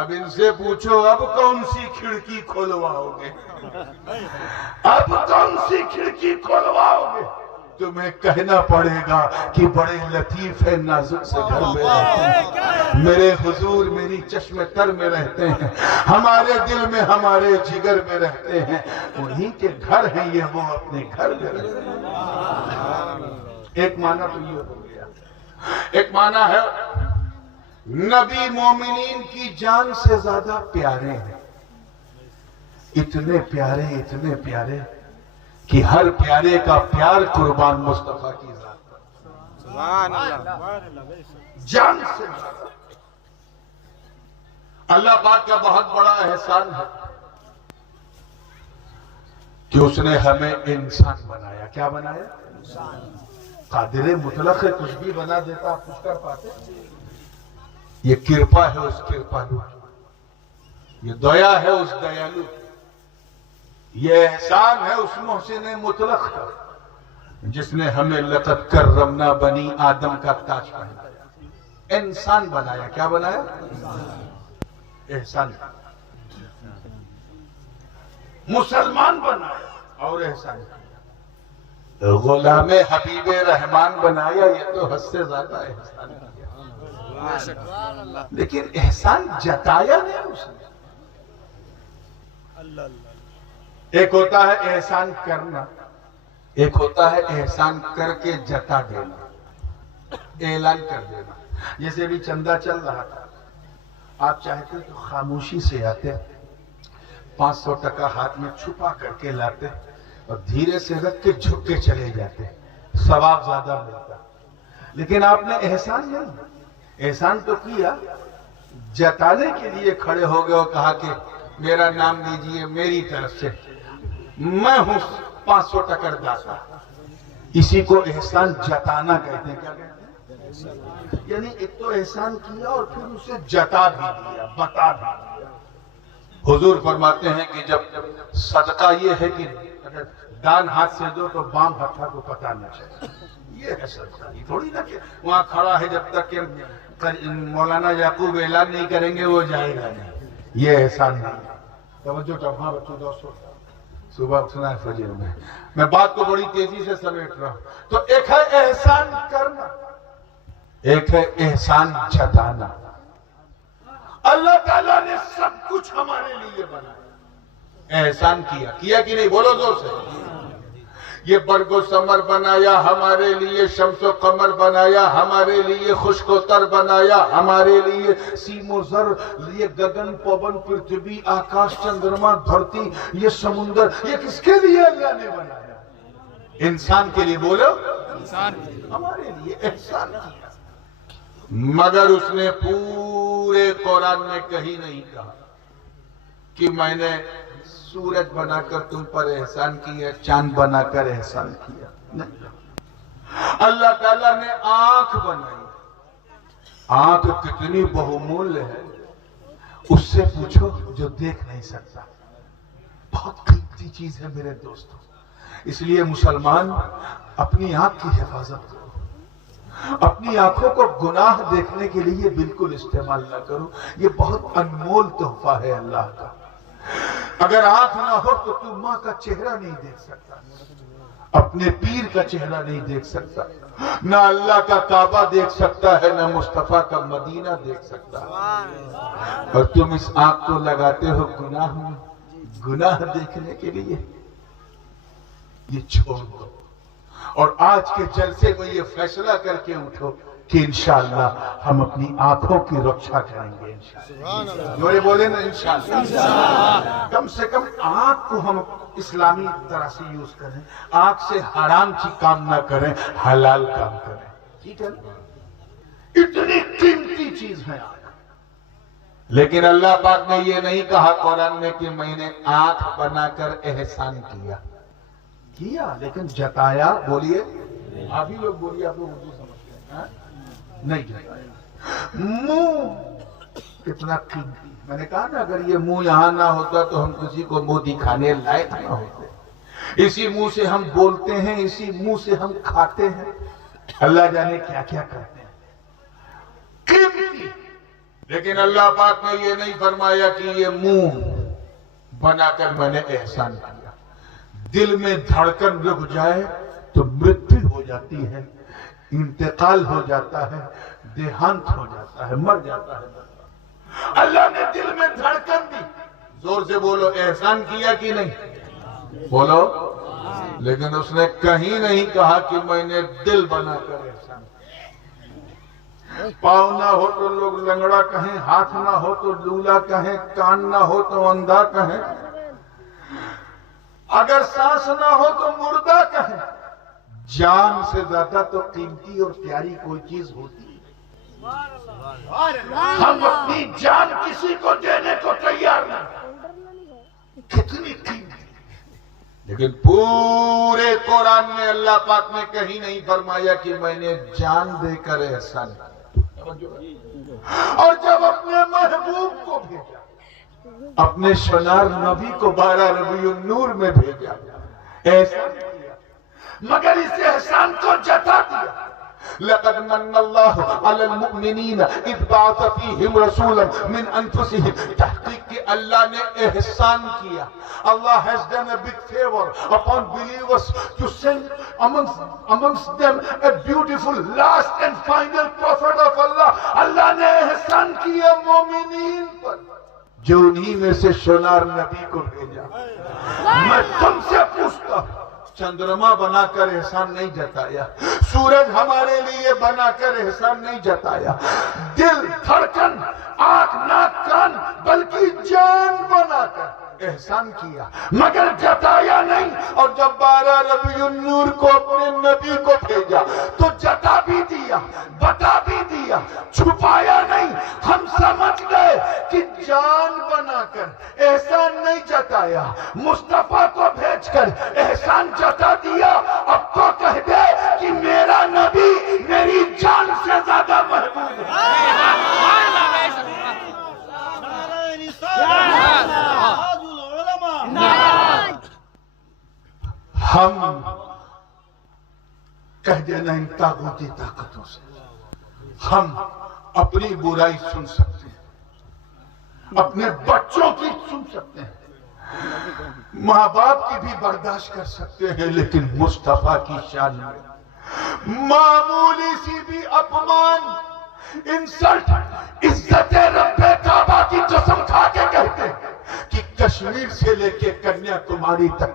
اب ان سے پوچھو اب کون سی کھڑکی کھولواؤ گے؟ اب کون سی کھڑکی کھولواؤ گے؟ تمہیں کہنا پڑے گا کہ بڑے لطیف ہے، نازک سے گھر میں رہتے ہیں، میرے حضور میری چشم تر میں رہتے ہیں، ہمارے دل میں ہمارے جگر میں رہتے ہیں، انہی کے گھر ہیں یہ، وہ اپنے گھر میں رہتے ہیں۔ ایک معنی تو یہ ہو گیا۔ ایک معنی ہے نبی مومنین کی جان سے زیادہ پیارے ہیں، اتنے پیارے کہ ہر پیارے کا پیار قربان مصطفیٰ کی ذات پر، سبحان اللہ، جان سے زیادہ۔ اللہ پاک کا بہت بڑا احسان ہے، کہ اس نے ہمیں انسان بنایا. کیا بنایا؟ قادر مطلق ہے، کچھ بھی بنا دیتا. آپ کچھ کر پاتے؟ یہ کرپا ہے اس کرپالو، یہ دیا ہے اس دیالو، یہ احسان ہے اس محسن مطلق کا جس نے ہمیں لقد کرمنا بنی آدم کا تاج پہنایا، انسان بنایا. کیا بنایا؟ احسان. مسلمان بنایا اور احسان کیا. غلام حبیب رحمان بنایا، یہ تو حد سے زیادہ احسان کیا. لیکن احسان جتایا نہیں اس نے. ایک ہوتا ہے احسان کرنا، ایک ہوتا ہے احسان کر کے جتا دینا، اعلان کر دینا. جیسے بھی چندہ چل رہا تھا، آپ چاہتے تو خاموشی سے آتے، 500 ٹکا ہاتھ میں چھپا کر کے لاتے اور دھیرے سے رکھ کے جھک کے چلے جاتے، ثواب زیادہ ملتا. لیکن آپ نے احسان نہیں، احسان تو کیا، جتانے کے لیے کھڑے ہو گئے اور کہا کہ میرا نام لیجئے، میری طرف سے میں ہوں 500 ٹکر داتا. اسی کو احسان جتانا کہتے ہیں. کیا کہتے ہیں؟ یعنی ایک تو احسان کیا اور پھر اسے جتا بھی دیا، بتا بھی دیا. حضور فرماتے ہیں کہ جب صدقہ یہ ہے کہ اگر دان ہاتھ سے دو تو بام ہتھا کو پتہ نہ چلے. یہ ہے صدقہ. یہ تھوڑی نہ کہ وہاں کھڑا ہے جب تک کہ مولانا یعقوب اعلان نہیں کریں گے وہ جائے گا نہیں. یہ احسان نہیں. توجہ کرنا بچوں دوستوں، صبح اٹھنا ہے فجر میں بات کو بڑی تیزی سے سمیٹ رہا ہوں. تو ایک ہے احسان کرنا، ایک ہے احسان جتانا. اللہ تعالیٰ نے سب کچھ ہمارے لیے بنایا، احسان کیا کہ نہیں؟ بولو زور سے. یہ برگ و ثمر بنایا ہمارے لیے، شمس و قمر بنایا ہمارے لیے، خشک و تر بنایا ہمارے لیے، سیم و زر، یہ گگن پون پرتھوی آکاش چندرما دھرتی، یہ سمندر، یہ کس کے لیے اللہ نے بنایا؟ انسان کے لیے. بولو انسان، ہمارے لیے احسان کیا. مگر اس نے پورے قرآن میں کہیں نہیں کہا کہ میں نے سورج بنا کر تم پر احسان کیا، چاند بنا کر احسان کیا. نہیں. اللہ تعالیٰ نے آنکھ بنائی. آنکھ کتنی بہمول ہے، اس سے پوچھو جو دیکھ نہیں سکتا. بہت قیمتی چیز ہے میرے دوستوں. اس لیے مسلمان اپنی آنکھ کی حفاظت کرو. اپنی آنکھوں کو گناہ دیکھنے کے لیے بالکل استعمال نہ کرو. یہ بہت انمول تحفہ ہے اللہ کا. اگر آنکھ نہ ہو تو تو ماں کا چہرہ نہیں دیکھ سکتا، اپنے پیر کا چہرہ نہیں دیکھ سکتا، نہ اللہ کا کعبہ دیکھ سکتا ہے، نہ مصطفیٰ کا مدینہ دیکھ سکتا. اور تم اس آنکھ کو لگاتے ہو گناہ میں، گناہ دیکھنے کے لیے. یہ چھوڑ دو اور آج کے جلسے میں یہ فیصلہ کر کے اٹھو کہ انشاءاللہ ہم اپنی آنکھوں کی رکشا کریں گے. انشاءاللہ جو یہ بولے نا انشاءاللہ، کم سے کم آنکھ کو ہم اسلامی طرح سے یوز کریں. آنکھ سے حرام چیز کام نہ کریں، حلال کام کریں. ٹھیک ہے؟ اتنی قیمتی چیز ہے آنکھ. لیکن اللہ پاک نے یہ نہیں کہا قرآن میں کہ میں نے آنکھ بنا کر احسان کیا. لیکن جتایا. بولیے آپ ہی لوگ بولیے، آپ لوگ اردو سمجھتے ہیں. نہیں جتایا. منہ کتنا قیمتی. میں نے کہا نا اگر یہ منہ یہاں نہ ہوتا تو ہم کسی کو منہ دکھانے لائق نہ ہوتے. اسی منہ سے ہم بولتے ہیں، اسی منہ سے ہم کھاتے ہیں. اللہ جانے کیا کیا کرتے ہیں. قیمتی. لیکن اللہ پاک نے یہ نہیں فرمایا کہ یہ منہ بنا کر میں نے احسان کیا. دل میں دھڑکن رک جائے تو مرتیو ہو جاتی ہے، انتقال ہو جاتا ہے، دیہانت ہو جاتا ہے، مر جاتا ہے. اللہ نے دل میں دھڑکن دی. زور سے بولو احسان کیا کہ نہیں؟ بولو. لیکن اس نے کہیں نہیں کہا کہ میں نے دل بنا کر احسان کیا. پاؤں نہ ہو تو لوگ لنگڑا کہیں، ہاتھ نہ ہو تو لولا کہیں، کان نہ ہو تو اندھا کہیں، اگر سانس نہ ہو تو مردہ کہیں. جان سے زیادہ تو قیمتی اور پیاری کوئی چیز ہوتی ہے. ہم اپنی جان کسی کو دینے کو تیار نہیں. کتنی قیمتی. لیکن پورے قرآن میں اللہ پاک نے کہیں نہیں فرمایا کہ میں نے جان دے کر احسان کیا۔ اور جب اپنے محبوب کو بھیجا، اپنے شنار نبی کو 12 ربیع النور میں بھیجا، احسان کیا، مگر اس احسان کو جتا دیا۔ لقد من اللہ علی المؤمنین اذ بعث فیہم رسولا من انفسہم، تحقیق کہ اللہ نے احسان کیا۔ Allah has done a big favor upon believers to send amongst them a beautiful last and final prophet of Allah. اللہ نے احسان کیا مومنین پر جو انہی میں سے شنار نبی کو بھیجا۔ میں تم سے پوچھتا ہوں، چندرما بنا کر احسان نہیں جتایا، سورج ہمارے لیے بنا کر احسان نہیں جتایا، دل، دھڑکن، آنکھ، ناک، کان، بلکہ جان بنا کر احسان کیا، مگر جتایا نہیں۔ اور جب 12 ربیع النور کو اپنے نبی کو بھیجا تو جتا بھی دیا، بتا بھی دیا، چھپایا نہیں۔ ہم سمجھ گئے کہ جان بنا کر احسان نہیں جتایا، مصطفیٰ کو بھیج کر احسان جتا دیا۔ اب تو کہہ دے کہ میرا نبی میری جان سے زیادہ محبوب ہے۔ ہم کہہ دینا ان طاغوتی طاقتوں سے ہم اپنی برائی سن سکتے ہیں، اپنے بچوں کی سن سکتے ہیں، ماں باپ کی بھی برداشت کر سکتے ہیں، لیکن مصطفیٰ کی شان میں معمولی سی بھی اپمان، انسلٹ، عزت رب کعبہ کی قسم کھا کے کہتے ہیں کہ کشمیر سے لے کے کنیا کماری تک،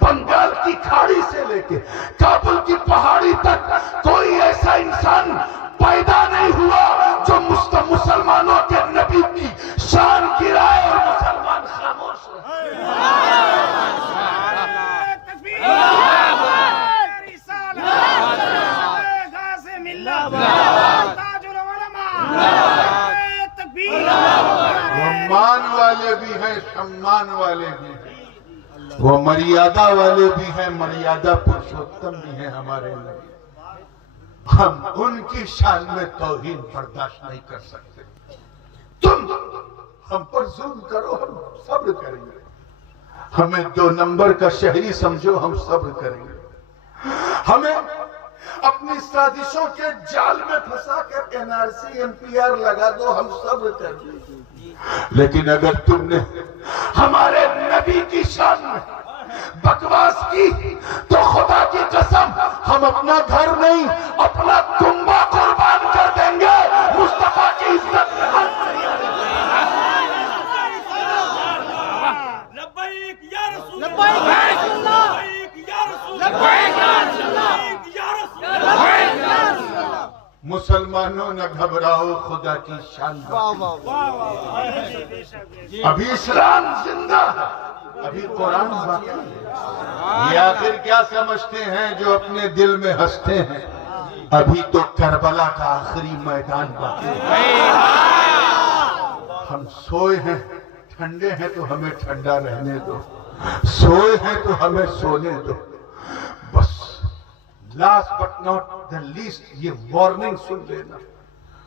بنگال کی کھاڑی سے لے کے کابل کی پہاڑی تک کوئی ایسا انسان پیدا نہیں ہوا جو مسلمانوں کے نبی کی شان گرائے اور مسلمان خاموش رہے۔ وہ مان والے بھی ہیں، سمان والے بھی ہیں، وہ مریادہ والے بھی ہیں، مریادہ پرشوتم بھی ہیں ہمارے نبی۔ ہم ان کی شان میں توہین برداشت نہیں کر سکتے۔ تم ہم پر ظلم کرو، ہم صبر کریں گے۔ ہمیں 2 نمبر کا شہری سمجھو، ہم صبر کریں گے۔ ہمیں اپنی سازشوں کے جال میں پھنسا کر NRC NPR لگا دو، ہم صبر کر گے۔ لیکن اگر تم نے ہمارے نبی کی شان میں بکواس کی تو خدا کی قسم ہم اپنا گھر نہیں، اپنا کنبہ قربان کر دیں گے۔ مصطفیٰ کی عزت میں ہم نہیں آئیں گے۔ لبیک یا رسول اللہ، لبیک یا رسول اللہ، مسلمانوں نہ گھبراؤ، خدا کی شان ابھی اسلام زندہ ہے، ابھی قرآن باقی ہے۔ یہ آخر کیا سمجھتے ہیں جو اپنے دل میں ہنستے ہیں؟ ابھی تو کربلا کا آخری میدان باقی ہے۔ ہم سوئے ہیں، ٹھنڈے ہیں تو ہمیں ٹھنڈا رہنے دو، سوئے ہیں تو ہمیں سونے دو۔ بس last but not the least یہ وارننگ سن لینا،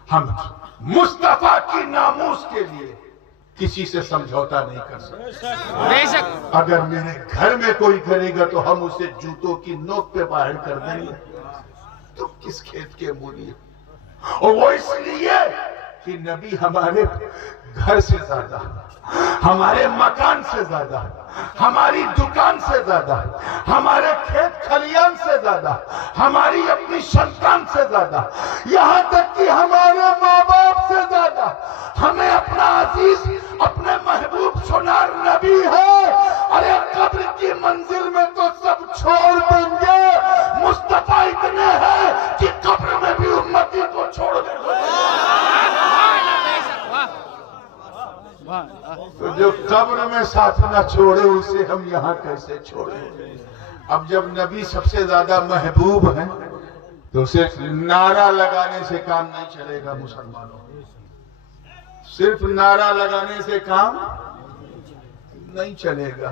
ہم مصطفیٰ کی ناموس کے لیے کسی سے سمجھوتا نہیں کر سکتے۔ اگر میرے گھر میں کوئی کرے گا تو ہم اسے جوتوں کی نوک پہ باہر کر دیں گے۔ تو کس کھیت کے مولی؟ اور وہ اس لیے کہ نبی ہمارے گھر سے زیادہ، ہمارے مکان سے زیادہ، ہماری دکان سے زیادہ، ہمارے کھیت کھلیان سے زیادہ، ہماری اپنی سنتان سے زیادہ، یہاں تک کہ ہمارے ماں باپ سے زیادہ ہمیں اپنا عزیز، اپنے محبوب سنار نبی ہے۔ ارے قبر کی منزل میں تو سب چھوڑ دیں گے، مصطفیٰ اتنے ہیں کہ قبر میں بھی امتی کو چھوڑ دیں گے۔ تو جو قبر میں ساتھ نہ چھوڑے اسے ہم یہاں کیسے چھوڑیں؟ اب جب نبی سب سے زیادہ محبوب ہیں تو صرف نعرہ لگانے سے کام نہیں چلے گا مسلمانوں، صرف نعرہ لگانے سے کام نہیں چلے گا۔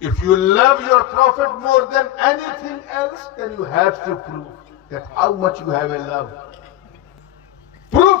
If you love your prophet more than anything else, then you have to prove that how much you have a love. Proof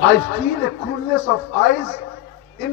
I feel a coolness of eyes in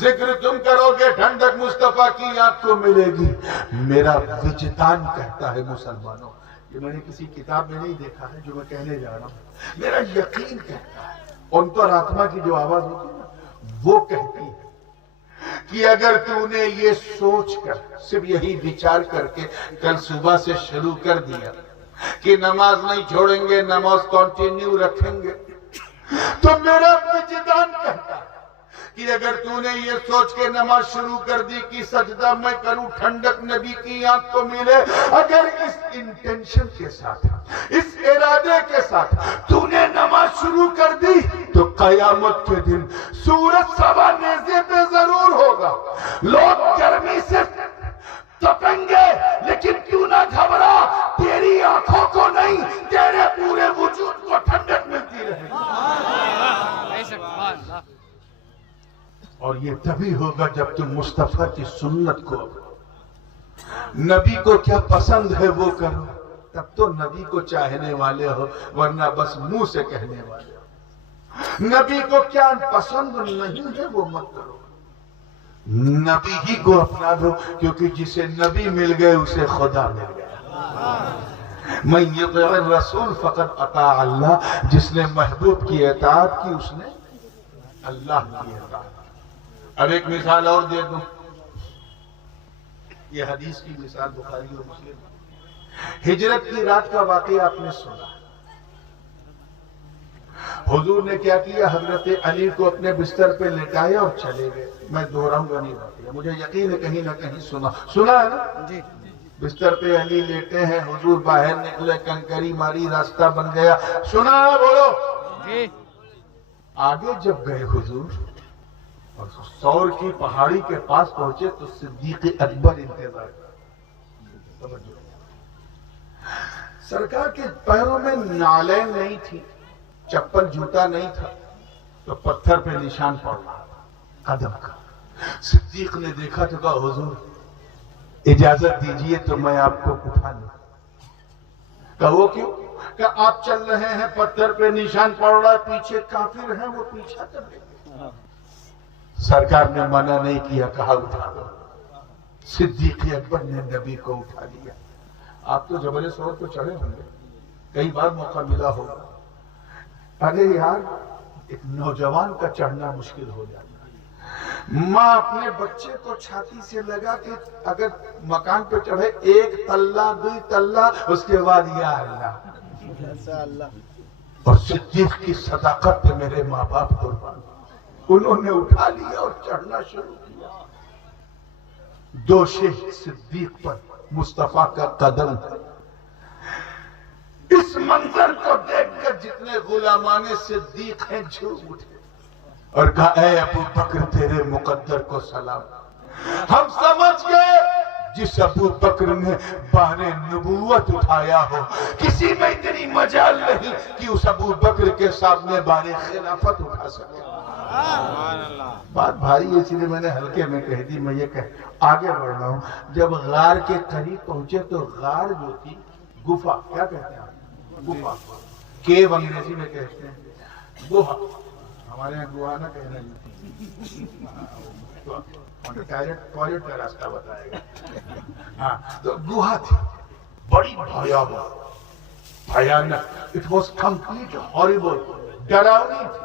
ذکر تم کرو گے ٹھنڈک مصطفیٰ کی آپ کو ملے گی. میرا وجدان کہتا ہے مسلمانوں، یہ میں نے کسی کتاب میں نہیں دیکھا ہے جو میں کہنے جا رہا ہوں، میرا یقین کہتا ہے، انتر آتما کی جو آواز ہوتی ہے نا وہ کہتی ہے کہ اگر تو نے یہ سوچ کر صرف یہی وچار کر کے کل صبح سے شروع کر دیا کہ نماز نہیں چھوڑیں گے، نماز کنٹینیو رکھیں گے، تو میرا وجدان کہتا ہے کہ اگر تو نے یہ سوچ کے نماز شروع کر دی کہ سجدہ میں کروں ٹھنڈک نبی کی آنکھ کو ملے، اگر اس انٹینشن کے ساتھ اس ارادے کے ساتھ تو نے نماز شروع کر دی تو قیامت کے دن سورج سوا نیزے پہ ضرور ہوگا، لوگ گرمی سے تپیں گے، لیکن کیوں نہ گھبرا، تیری آنکھوں کو نہیں تیرے پورے وجود کو ٹھنڈک ملتی رہے گی. اور یہ تبھی ہوگا جب تم مصطفیٰ کی سنت کو، نبی کو کیا پسند ہے وہ کرو، تب تو نبی کو چاہنے والے ہو، ورنہ بس منہ سے کہنے والے ہو. نبی کو کیا پسند نہیں ہے وہ مت کرو، نبی ہی کو اپنا دو، کیونکہ جسے نبی مل گئے اسے خدا مل گیا. من یطع الرسول فقد اطاع اللہ، جس نے محبوب کی اطاعت کی اس نے اللہ کی اطاعت. اب ایک مثال اور دے دوں، یہ حدیث کی مثال بخاری اور مسلم. ہجرت کی رات کا واقعہ آپ نے سنا، حضور نے کیا کیا، حضرت علی کو اپنے بستر پہ لٹایا اور چلے گئے. میں دہراؤں گا نہیں واقعہ، مجھے یقین ہے کہیں نہ کہیں سنا ہے نا جی. بستر پہ علی لیٹے ہیں، حضور باہر نکلے، کنکری ماری، راستہ بن گیا، سنا ہے بولو جی. آگے جب گئے حضور اور سور کی پہاڑی کے پاس پہنچے تو صدیق اکبر انتظار کر. سرکار کے پیروں میں نالین نہیں تھی، چپل جوتا نہیں تھا، تو پتھر پہ نشان پڑ رہا تھا قدم کا. صدیق نے دیکھا تو کہا حضور اجازت دیجئے تو میں آپ کو اٹھا لوں. کہا وہ کیوں؟ کہ آپ چل رہے ہیں، پتھر پہ نشان پڑ رہا ہے، پیچھے کافر ہیں، وہ پیچھا کر لیں گے. سرکار نے منع نہیں کیا، کہا اٹھا دو. صدیق اکبر نے نبی کو اٹھا لیا. آپ تو جبل سور کو چڑھے ہوں گے، کئی بار موقع ملا ہوگا. ارے یار، ایک نوجوان کا چڑھنا مشکل ہو جاتا ہے. ماں اپنے بچے کو چھاتی سے لگا کے اگر مکان پہ چڑھے، ایک تلہ دو تلہ، اس کے بعد یا اللہ. اور صدیق کی صداقت پہ میرے ماں باپ قربان، انہوں نے اٹھا لیا اور چڑھنا شروع کیا. دوش صدیق پر مصطفیٰ کا قدم. اس منظر کو دیکھ کر جتنے غلامان صدیق ہیں جھوم اٹھے اور کہا اے ابو بکر تیرے مقدر کو سلام. ہم سمجھ گئے جس ابو بکر نے بار نبوت اٹھایا ہو، کسی میں اتنی مجال نہیں کہ اس ابو بکر کے سامنے بار خلافت اٹھا سکے. بات بھاری ہے، اسی لیے میں نے ہلکے میں کہہ دی. میں یہ آگے بڑھ رہا ہوں. جب غار کے قریب پہنچے تو غار جو تھی، گفا کیا کہتے ہیں، گفا کیو انگریزی میں کہتے ہیں، گوہا ہمارے یہاں گوہا نہ کہنا ٹوائلٹ کا راستہ بتائے گا. ہاں تو گوہا تھی بڑی بھیانک. اٹ واز کمپلیٹ ہاریبل، ڈراؤنی تھی.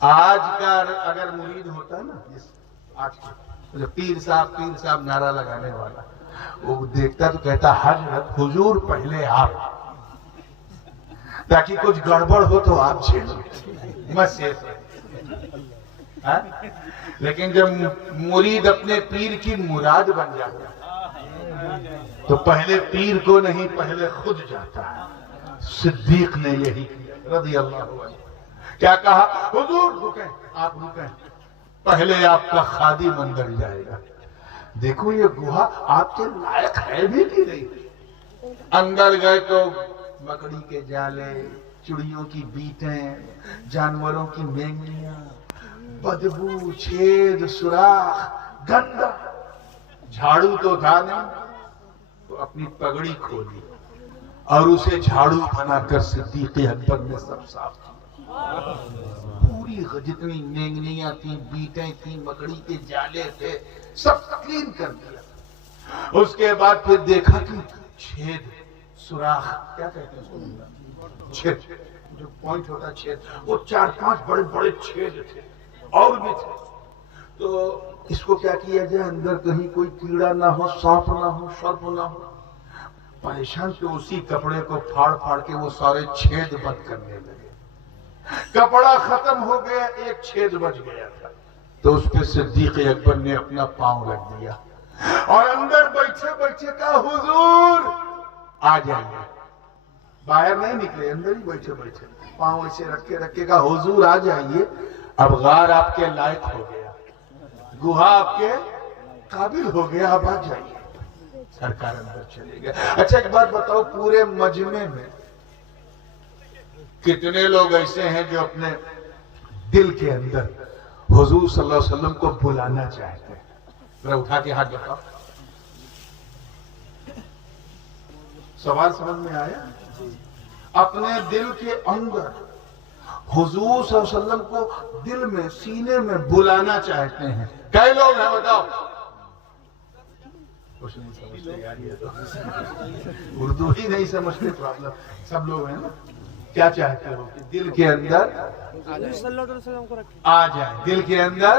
آج کا اگر مرید ہوتا ہے نا، آج کا پیر صاحب نعرہ لگانے والا، وہ دیکھتا تو کہتا حضرت حضور پہلے آپ، تاکہ کچھ گڑبڑ ہو تو آپ چھیڑو بس یہ. لیکن جب مرید اپنے پیر کی مراد بن جاتا تو پہلے پیر کو نہیں، پہلے خود جاتا ہے. صدیق نے یہی کیا رضی اللہ عنہ. کیا کہا، حضور رکیں، آپ رکیں، پہلے آپ کا خادم اندر جائے گا. دیکھو یہ گوہا آپ کے لائق ہے بھی کہ نہیں. اندر گئے تو مکڑی کے جالے، چڑیوں کی بیٹیں، جانوروں کی مینگنیاں، بدبو، چھید، سوراخ، گندا. جھاڑو تو تھا نہیں، تو اپنی پگڑی کھولی اور اسے جھاڑو بنا کر صدیق اکبر نے سب صاف کیا. پوری جتنی مینگنیاں تھیں، بیٹیں تھیں، مکڑی کے جالے تھے، سب کلین کر دیا۔ اس کے بعد پھر دیکھا کہ چھید، سوراخ، کیا کہتے ہیں اس کو؟ چھید، جو پوائنٹ ہوتا ہے چھید، وہ 4-5 بڑے بڑے چھید تھے اور بھی تھے۔ تو اس کو کیا کیا جائے، اندر کہیں کوئی کیڑا نہ ہو، سانپ نہ ہو، سرپ نہ ہو۔ پریشان تو اسی کپڑے کو پھاڑ پھاڑ کے وہ سارے چھید بند کرنے لگے۔ کپڑا ختم ہو گیا، ایک چھید بچ گیا تھا، تو اس پہ صدیق اکبر نے اپنا پاؤں رکھ دیا اور اندر بیٹھے بیٹھے کہا حضور آ جائیے۔ باہر نہیں نکلے، اندر ہی بیٹھے بیٹھے پاؤں ایسے رکھ کے کہا حضور آ جائیے، اب غار آپ کے لائق ہو گیا، گوہا آپ کے قابل ہو گیا، اب آ جائیے۔ سرکار اندر چلے گئے۔ اچھا ایک بات بتاؤ، پورے مجمع میں کتنے لوگ ایسے ہیں جو اپنے دل کے اندر حضور صلی اللہ علیہ وسلم کو بلانا چاہتے ہیں؟ ذرا اٹھا کے ہاتھ بتاؤ۔ سوال سمجھ میں آیا؟ اپنے دل کے اندر حضور صلی اللہ علیہ وسلم کو دل میں، سینے میں بلانا چاہتے ہیں، کئی لوگ ہیں بتاؤ؟ کچھ نہیں سمجھتے یار، یہ تو اردو ہی نہیں سمجھتے، پرابلم سب لوگ ہیں نا۔ کیا چاہتے ہو کہ دل کے اندر آ جائے، دل کے اندر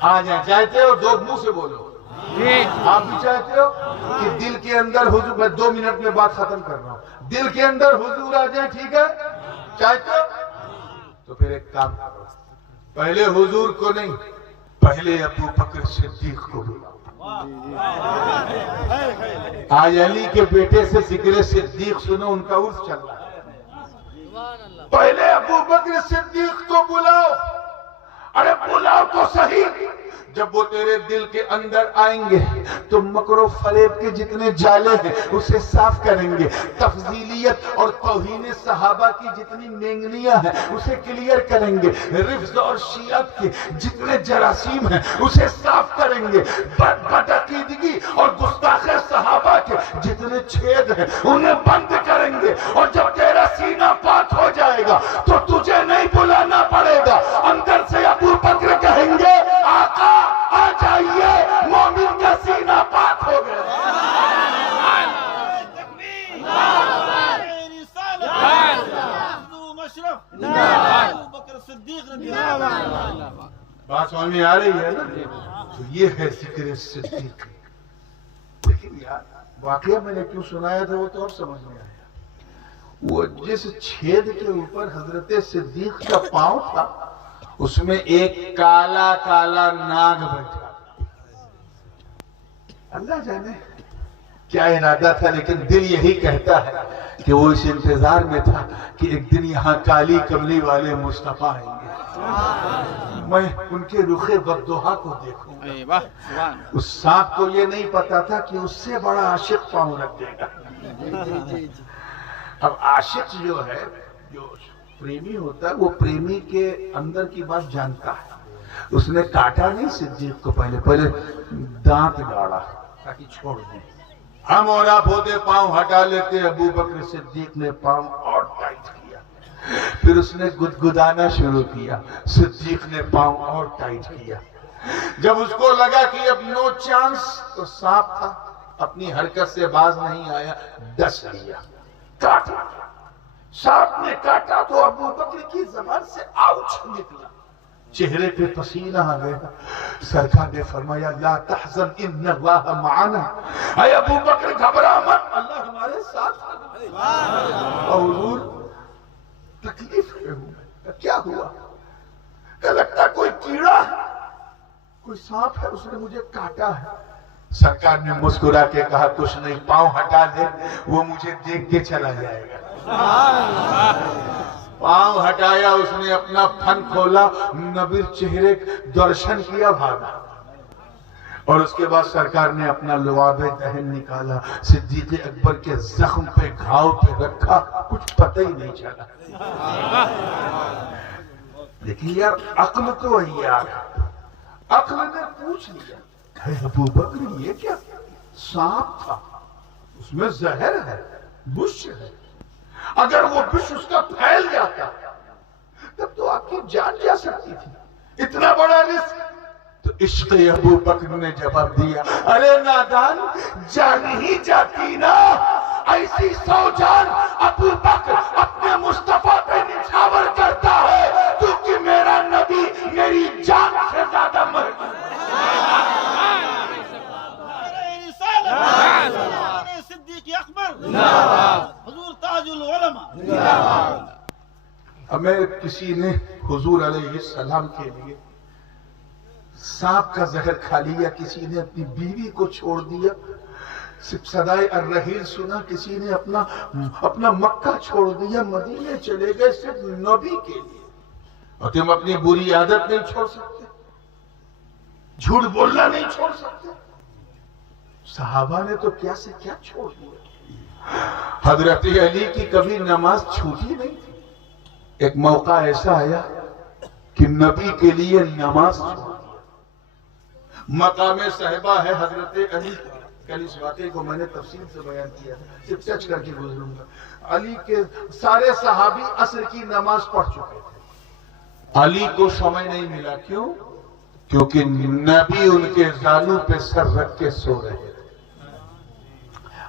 آ جائے، چاہتے ہو؟ دو منہ سے بولو، آپ بھی چاہتے ہو کہ دل کے اندر حضور، میں 2 منٹ میں بات ختم کر رہا ہوں، دل کے اندر حضور آ جائے، ٹھیک ہے؟ چاہتے ہو؟ تو پھر ایک کام کرو، پہلے حضور کو نہیں، پہلے ابو بکر صدیق کو بلاؤ۔ آج علی کے بیٹے سے ذکر صدیق سنو، ان کا عرس چل رہا ہے۔ پہلے ابو بکر صدیق کو بلاؤ، ارے بلاؤ تو صحیح۔ جب وہ تیرے دل کے اندر آئیں گے تو مکر و فریب کے جتنے جالے ہیں اسے صاف کریں گے، تفضیلیت اور توہین صحابہ کی جتنی مینگنیاں ہیں اسے کلیئر کریں گے، رفض اور شیعت کے جتنے جراثیم ہیں اسے صاف کریں گے، بدعقیدگی اور گستاخ صحابہ کے جتنے چھید ہیں انہیں بند کریں گے۔ اور جب تیرا سینہ پاک ہو جائے گا تو تجھے نہیں بلانا پڑے گا، اندر سے ابو بکر کہیں گے آقا آ جائیے، مومن کا سینہ پاک ہو گیا۔ بات سمجھ میں آ رہی ہے نا؟ تو یہ ہے ذکر صدیق۔ لیکن یار واقعہ میں نے کیوں سنایا تھا وہ تو اور سمجھ میں آیا۔ وہ جس چھید کے اوپر حضرت صدیق کا پاؤں تھا اس میں ایک کالا کالا ناگ بیٹھا۔ اللہ جانے کیا ارادہ تھا، لیکن دل یہی کہتا ہے کہ وہ اس انتظار میں تھا کہ ایک دن یہاں کالی کملی والے مصطفیٰ آئیں گے، میں ان کے رخ بددعا کو دیکھوں گا۔ اس سانپ کو یہ نہیں پتا تھا کہ اس سے بڑا عاشق پاؤں رکھ دے گا۔ اب عاشق جو ہے، جو پریمی ہوتا ہے، وہ پریمی کے اندر کی بات جانتا ہے۔ اس نے کاٹا نہیں صدیق کو، پہلے دانت گاڑا تاکہ چھوڑ دیں۔ ہم اور آپ ہوتے پاؤں ہٹا لیتے، ابو بکر صدیق نے پاؤں اور ٹائٹ کیا، پھر اس نے گدگدانا شروع کیا، صدیق نے پاؤں اور ٹائٹ کیا۔ جب اس کو لگا کہ اب نو چانس، تو سانپ تھا، اپنی حرکت سے باز نہیں آیا، ڈس لیا، کاٹا۔ سانپ نے کاٹا تو ابو بکر کی زبان سے آؤچ نکلا، چہرے پہ پسینہ آ گیا۔ سرکار نے فرمایا لا تحزن ان اللہ معنا، اے ابو بکر گھبرا مت، اللہ ہمارے ساتھ ہے۔ اور حضور تکلیف میں ہوں، کیا ہوا؟ کہ لگتا کوئی کیڑا ہے، کوئی سانپ ہے، اس نے مجھے کاٹا ہے۔ سرکار نے مسکرا کے کہا کچھ نہیں، پاؤں ہٹا دے، وہ مجھے دیکھ کے چلا جائے گا۔ پاؤں ہٹایا، اس نے اپنا پھن کھولا، نبی چہرے درشن کیا، بھاگا۔ اور اس کے بعد سرکار نے اپنا لعاب دہن نکالا، صدیق اکبر کے زخم پہ گھاؤ پہ رکھا، کچھ پتہ ہی نہیں چلا۔ لیکن یار عقل تو ہے یار، عقل نے پوچھ لیا کہ ابو بکر یہ کیا؟ سانپ تھا، اس میں زہر ہے، بش ہے، اگر وہ بش اس کا پھیل جاتا تب تو آپ کی جان جا سکتی تھی، اتنا بڑا رزق۔ تو عشق ابو بکر نے جواب دیا، ارے نادان، جان ہی جاتی نا، ایسی سو جان ابو بکر اپنے مصطفیٰ پہ نچھاور کرتا ہے کیونکہ میرا نبی میری جان سے زیادہ محبوب ہے۔ صدیق اکبر، حضور تاج العلماء۔ ہمیں کسی نے حضور علیہ السلام کے لیے سانپ کا زہر کھا لیا، کسی نے اپنی بیوی کو چھوڑ دیا، صرف صدائے الرحیل سنا، کسی نے اپنا مکہ چھوڑ دیا، مدینے چلے گئے صرف نبی کے لیے۔ اور تم اپنی بری عادت نہیں چھوڑ سکتے، جھوٹ بولنا نہیں چھوڑ سکتے۔ صحابہ نے تو کیا سے کیا چھوڑ دیا۔ حضرت علی کی کبھی نماز چھوٹی نہیں تھی۔ ایک موقع ایسا آیا کہ نبی کے لیے نماز چھوڑ دیا۔ مقام صحبہ ہے حضرت علی، کل اس واقعے کو میں نے تفصیل سے بیان کیا، صرف ٹچ کر کے گزروں گا۔ علی کے سارے صحابی عصر کی نماز پڑھ چکے تھے، علی کو سمے نہیں ملا۔ کیوں؟ کیونکہ نبی ان کے زانوں پہ سر رکھ کے سو رہے تھے۔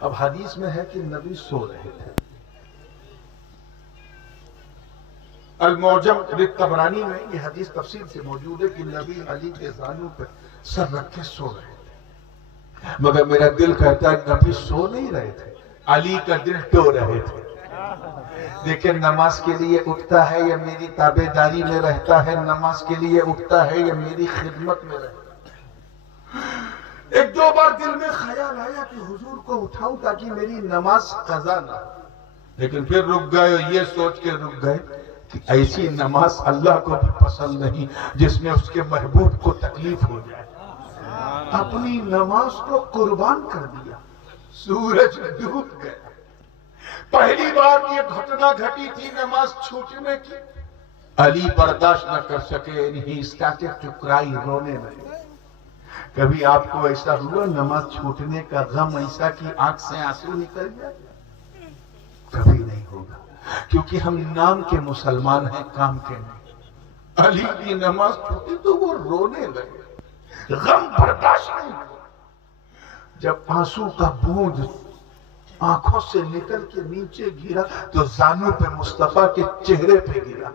اب حدیث میں ہے کہ نبی سو رہے تھے۔ المعجم للطبرانی میں یہ حدیث تفصیل سے موجود ہے کہ نبی علی کے زانوں پہ سر رکھ کے سو رہے تھے، مگر میرا دل کہتا ہے نبی سو نہیں رہے تھے، علی کا دل ٹو رہے تھے۔ دیکھیں نماز کے لیے اٹھتا ہے یا میری تابعداری میں رہتا ہے، نماز کے لیے اٹھتا ہے یا میری خدمت میں رہتا ہے۔ ایک دو بار دل میں خیال آیا کہ حضور کو اٹھاؤں تاکہ میری نماز قضا نہ ہو، لیکن پھر رک گئے اور یہ سوچ کے رک گئے کہ ایسی نماز اللہ کو بھی پسند نہیں جس میں اس کے محبوب کو تکلیف ہو جائے۔ اپنی نماز کو قربان کر دیا، سورج ڈوب گیا۔ پہلی بار یہ گھٹنا گھٹی تھی نماز چھوٹنے کی، علی برداشت نہ کر سکے، نہیں اسٹارٹڈ ٹو کرائی، رونے لگے۔ کبھی آپ کو ایسا ہوا نماز چھوٹنے کا غم ایسا کہ آنکھ سے آنسو نکل جائے؟ کبھی نہیں ہوگا، کیونکہ ہم نام کے مسلمان ہیں، کام کے نہیں۔ علی کی نماز چھوٹی تو وہ رونے لگے، غم برداشت نہیں ہوا۔ جب آنسو کا بوند آنکھوں سے نکل کے نیچے گرا تو زانوں پہ مصطفیٰ کے چہرے پہ گرا۔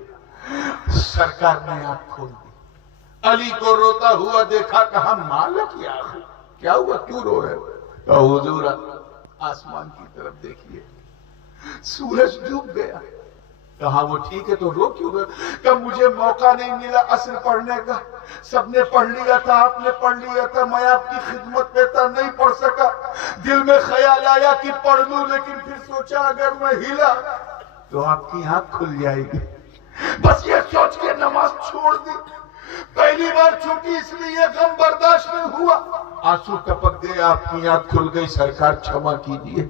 سرکار نے آنکھ کھول دی، علی کو روتا ہوا دیکھا، کہا مالک یا آخر کیا ہوا، کیوں رو رہے ہو؟ کہا حضور آسمان کی طرف دیکھیے، سورج ڈوب گیا۔ کہا وہ ٹھیک ہے تو رو کیوں رہے؟ کہ مجھے موقع نہیں ملا عصر پڑھنے کا، سب نے پڑھ لیا تھا، آپ نے پڑھ لیا تھا، میں آپ کی خدمت میں تھا، نہیں پڑھ سکا۔ دل میں خیال آیا کہ پڑھ لوں، لیکن پھر سوچا اگر میں ہلا تو آپ کی آنکھ کھل جائے گی، بس یہ سوچ کے نماز چھوڑ دی۔ پہلی بار چھوٹی اس لیے غم برداشت نہیں ہوا، آنسو ٹپک گئے، آپ کی آنکھ کھل گئی، سرکار چھما کیجیے۔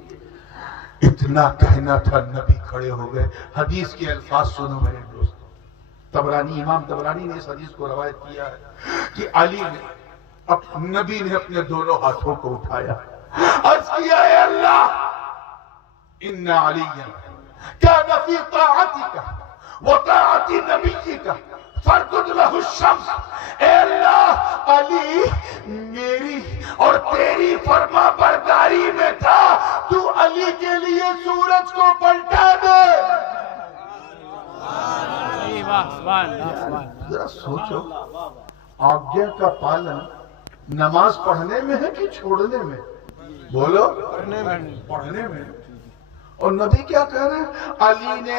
اتنا کہنا تھا، نبی کھڑے ہو گئے۔ حدیث کے الفاظ سنو میرے دوستو، طبرانی، امام طبرانی نے اس حدیث کو روایت کیا ہے کہ علی نے، نبی نے اپنے دونوں ہاتھوں کو اٹھایا، عرض کیا اے اللہ، ان علیہ کان فی طاعتک و طاعت نبیک فردد لہ الشمس۔ اے اللہ، علی میری اور تیری فرما برداری میں تھا، تو علی کے لیے سورج کو پلٹا دے۔ ذرا سوچو، آگیا کا پالن نماز پڑھنے میں ہے کہ چھوڑنے میں؟ بولو، پڑھنے میں۔ اور نبی کیا کہہ رہے ہیں؟ علی نے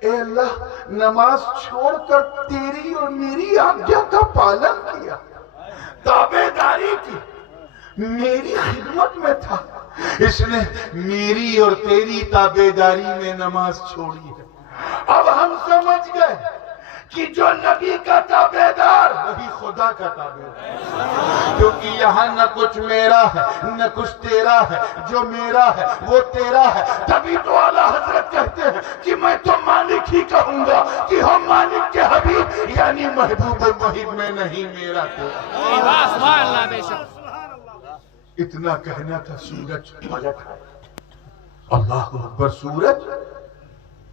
اے اللہ نماز چھوڑ کر تیری اور میری آگیا کا پالن کیا، تابعداری کی، میری خدمت میں تھا، اس نے میری اور تیری تابعداری میں نماز چھوڑی ہے۔ اب ہم سمجھ گئے کہ جو نبی کا تابعدار وہی خدا کا تابعدار، کیونکہ یہاں نہ کچھ میرا ہے نہ کچھ تیرا ہے، جو میرا ہے وہ تیرا ہے۔ تبھی تو اعلیٰ حضرت کہتے ہیں کہ میں تو مالک ہی کہوں گا کہ ہم مالک کے حبیب، یعنی محبوب محب میں نہیں، میرا تیرا۔ اتنا کہنا تھا، سورج پلٹ آیا، اللہ اکبر، سورج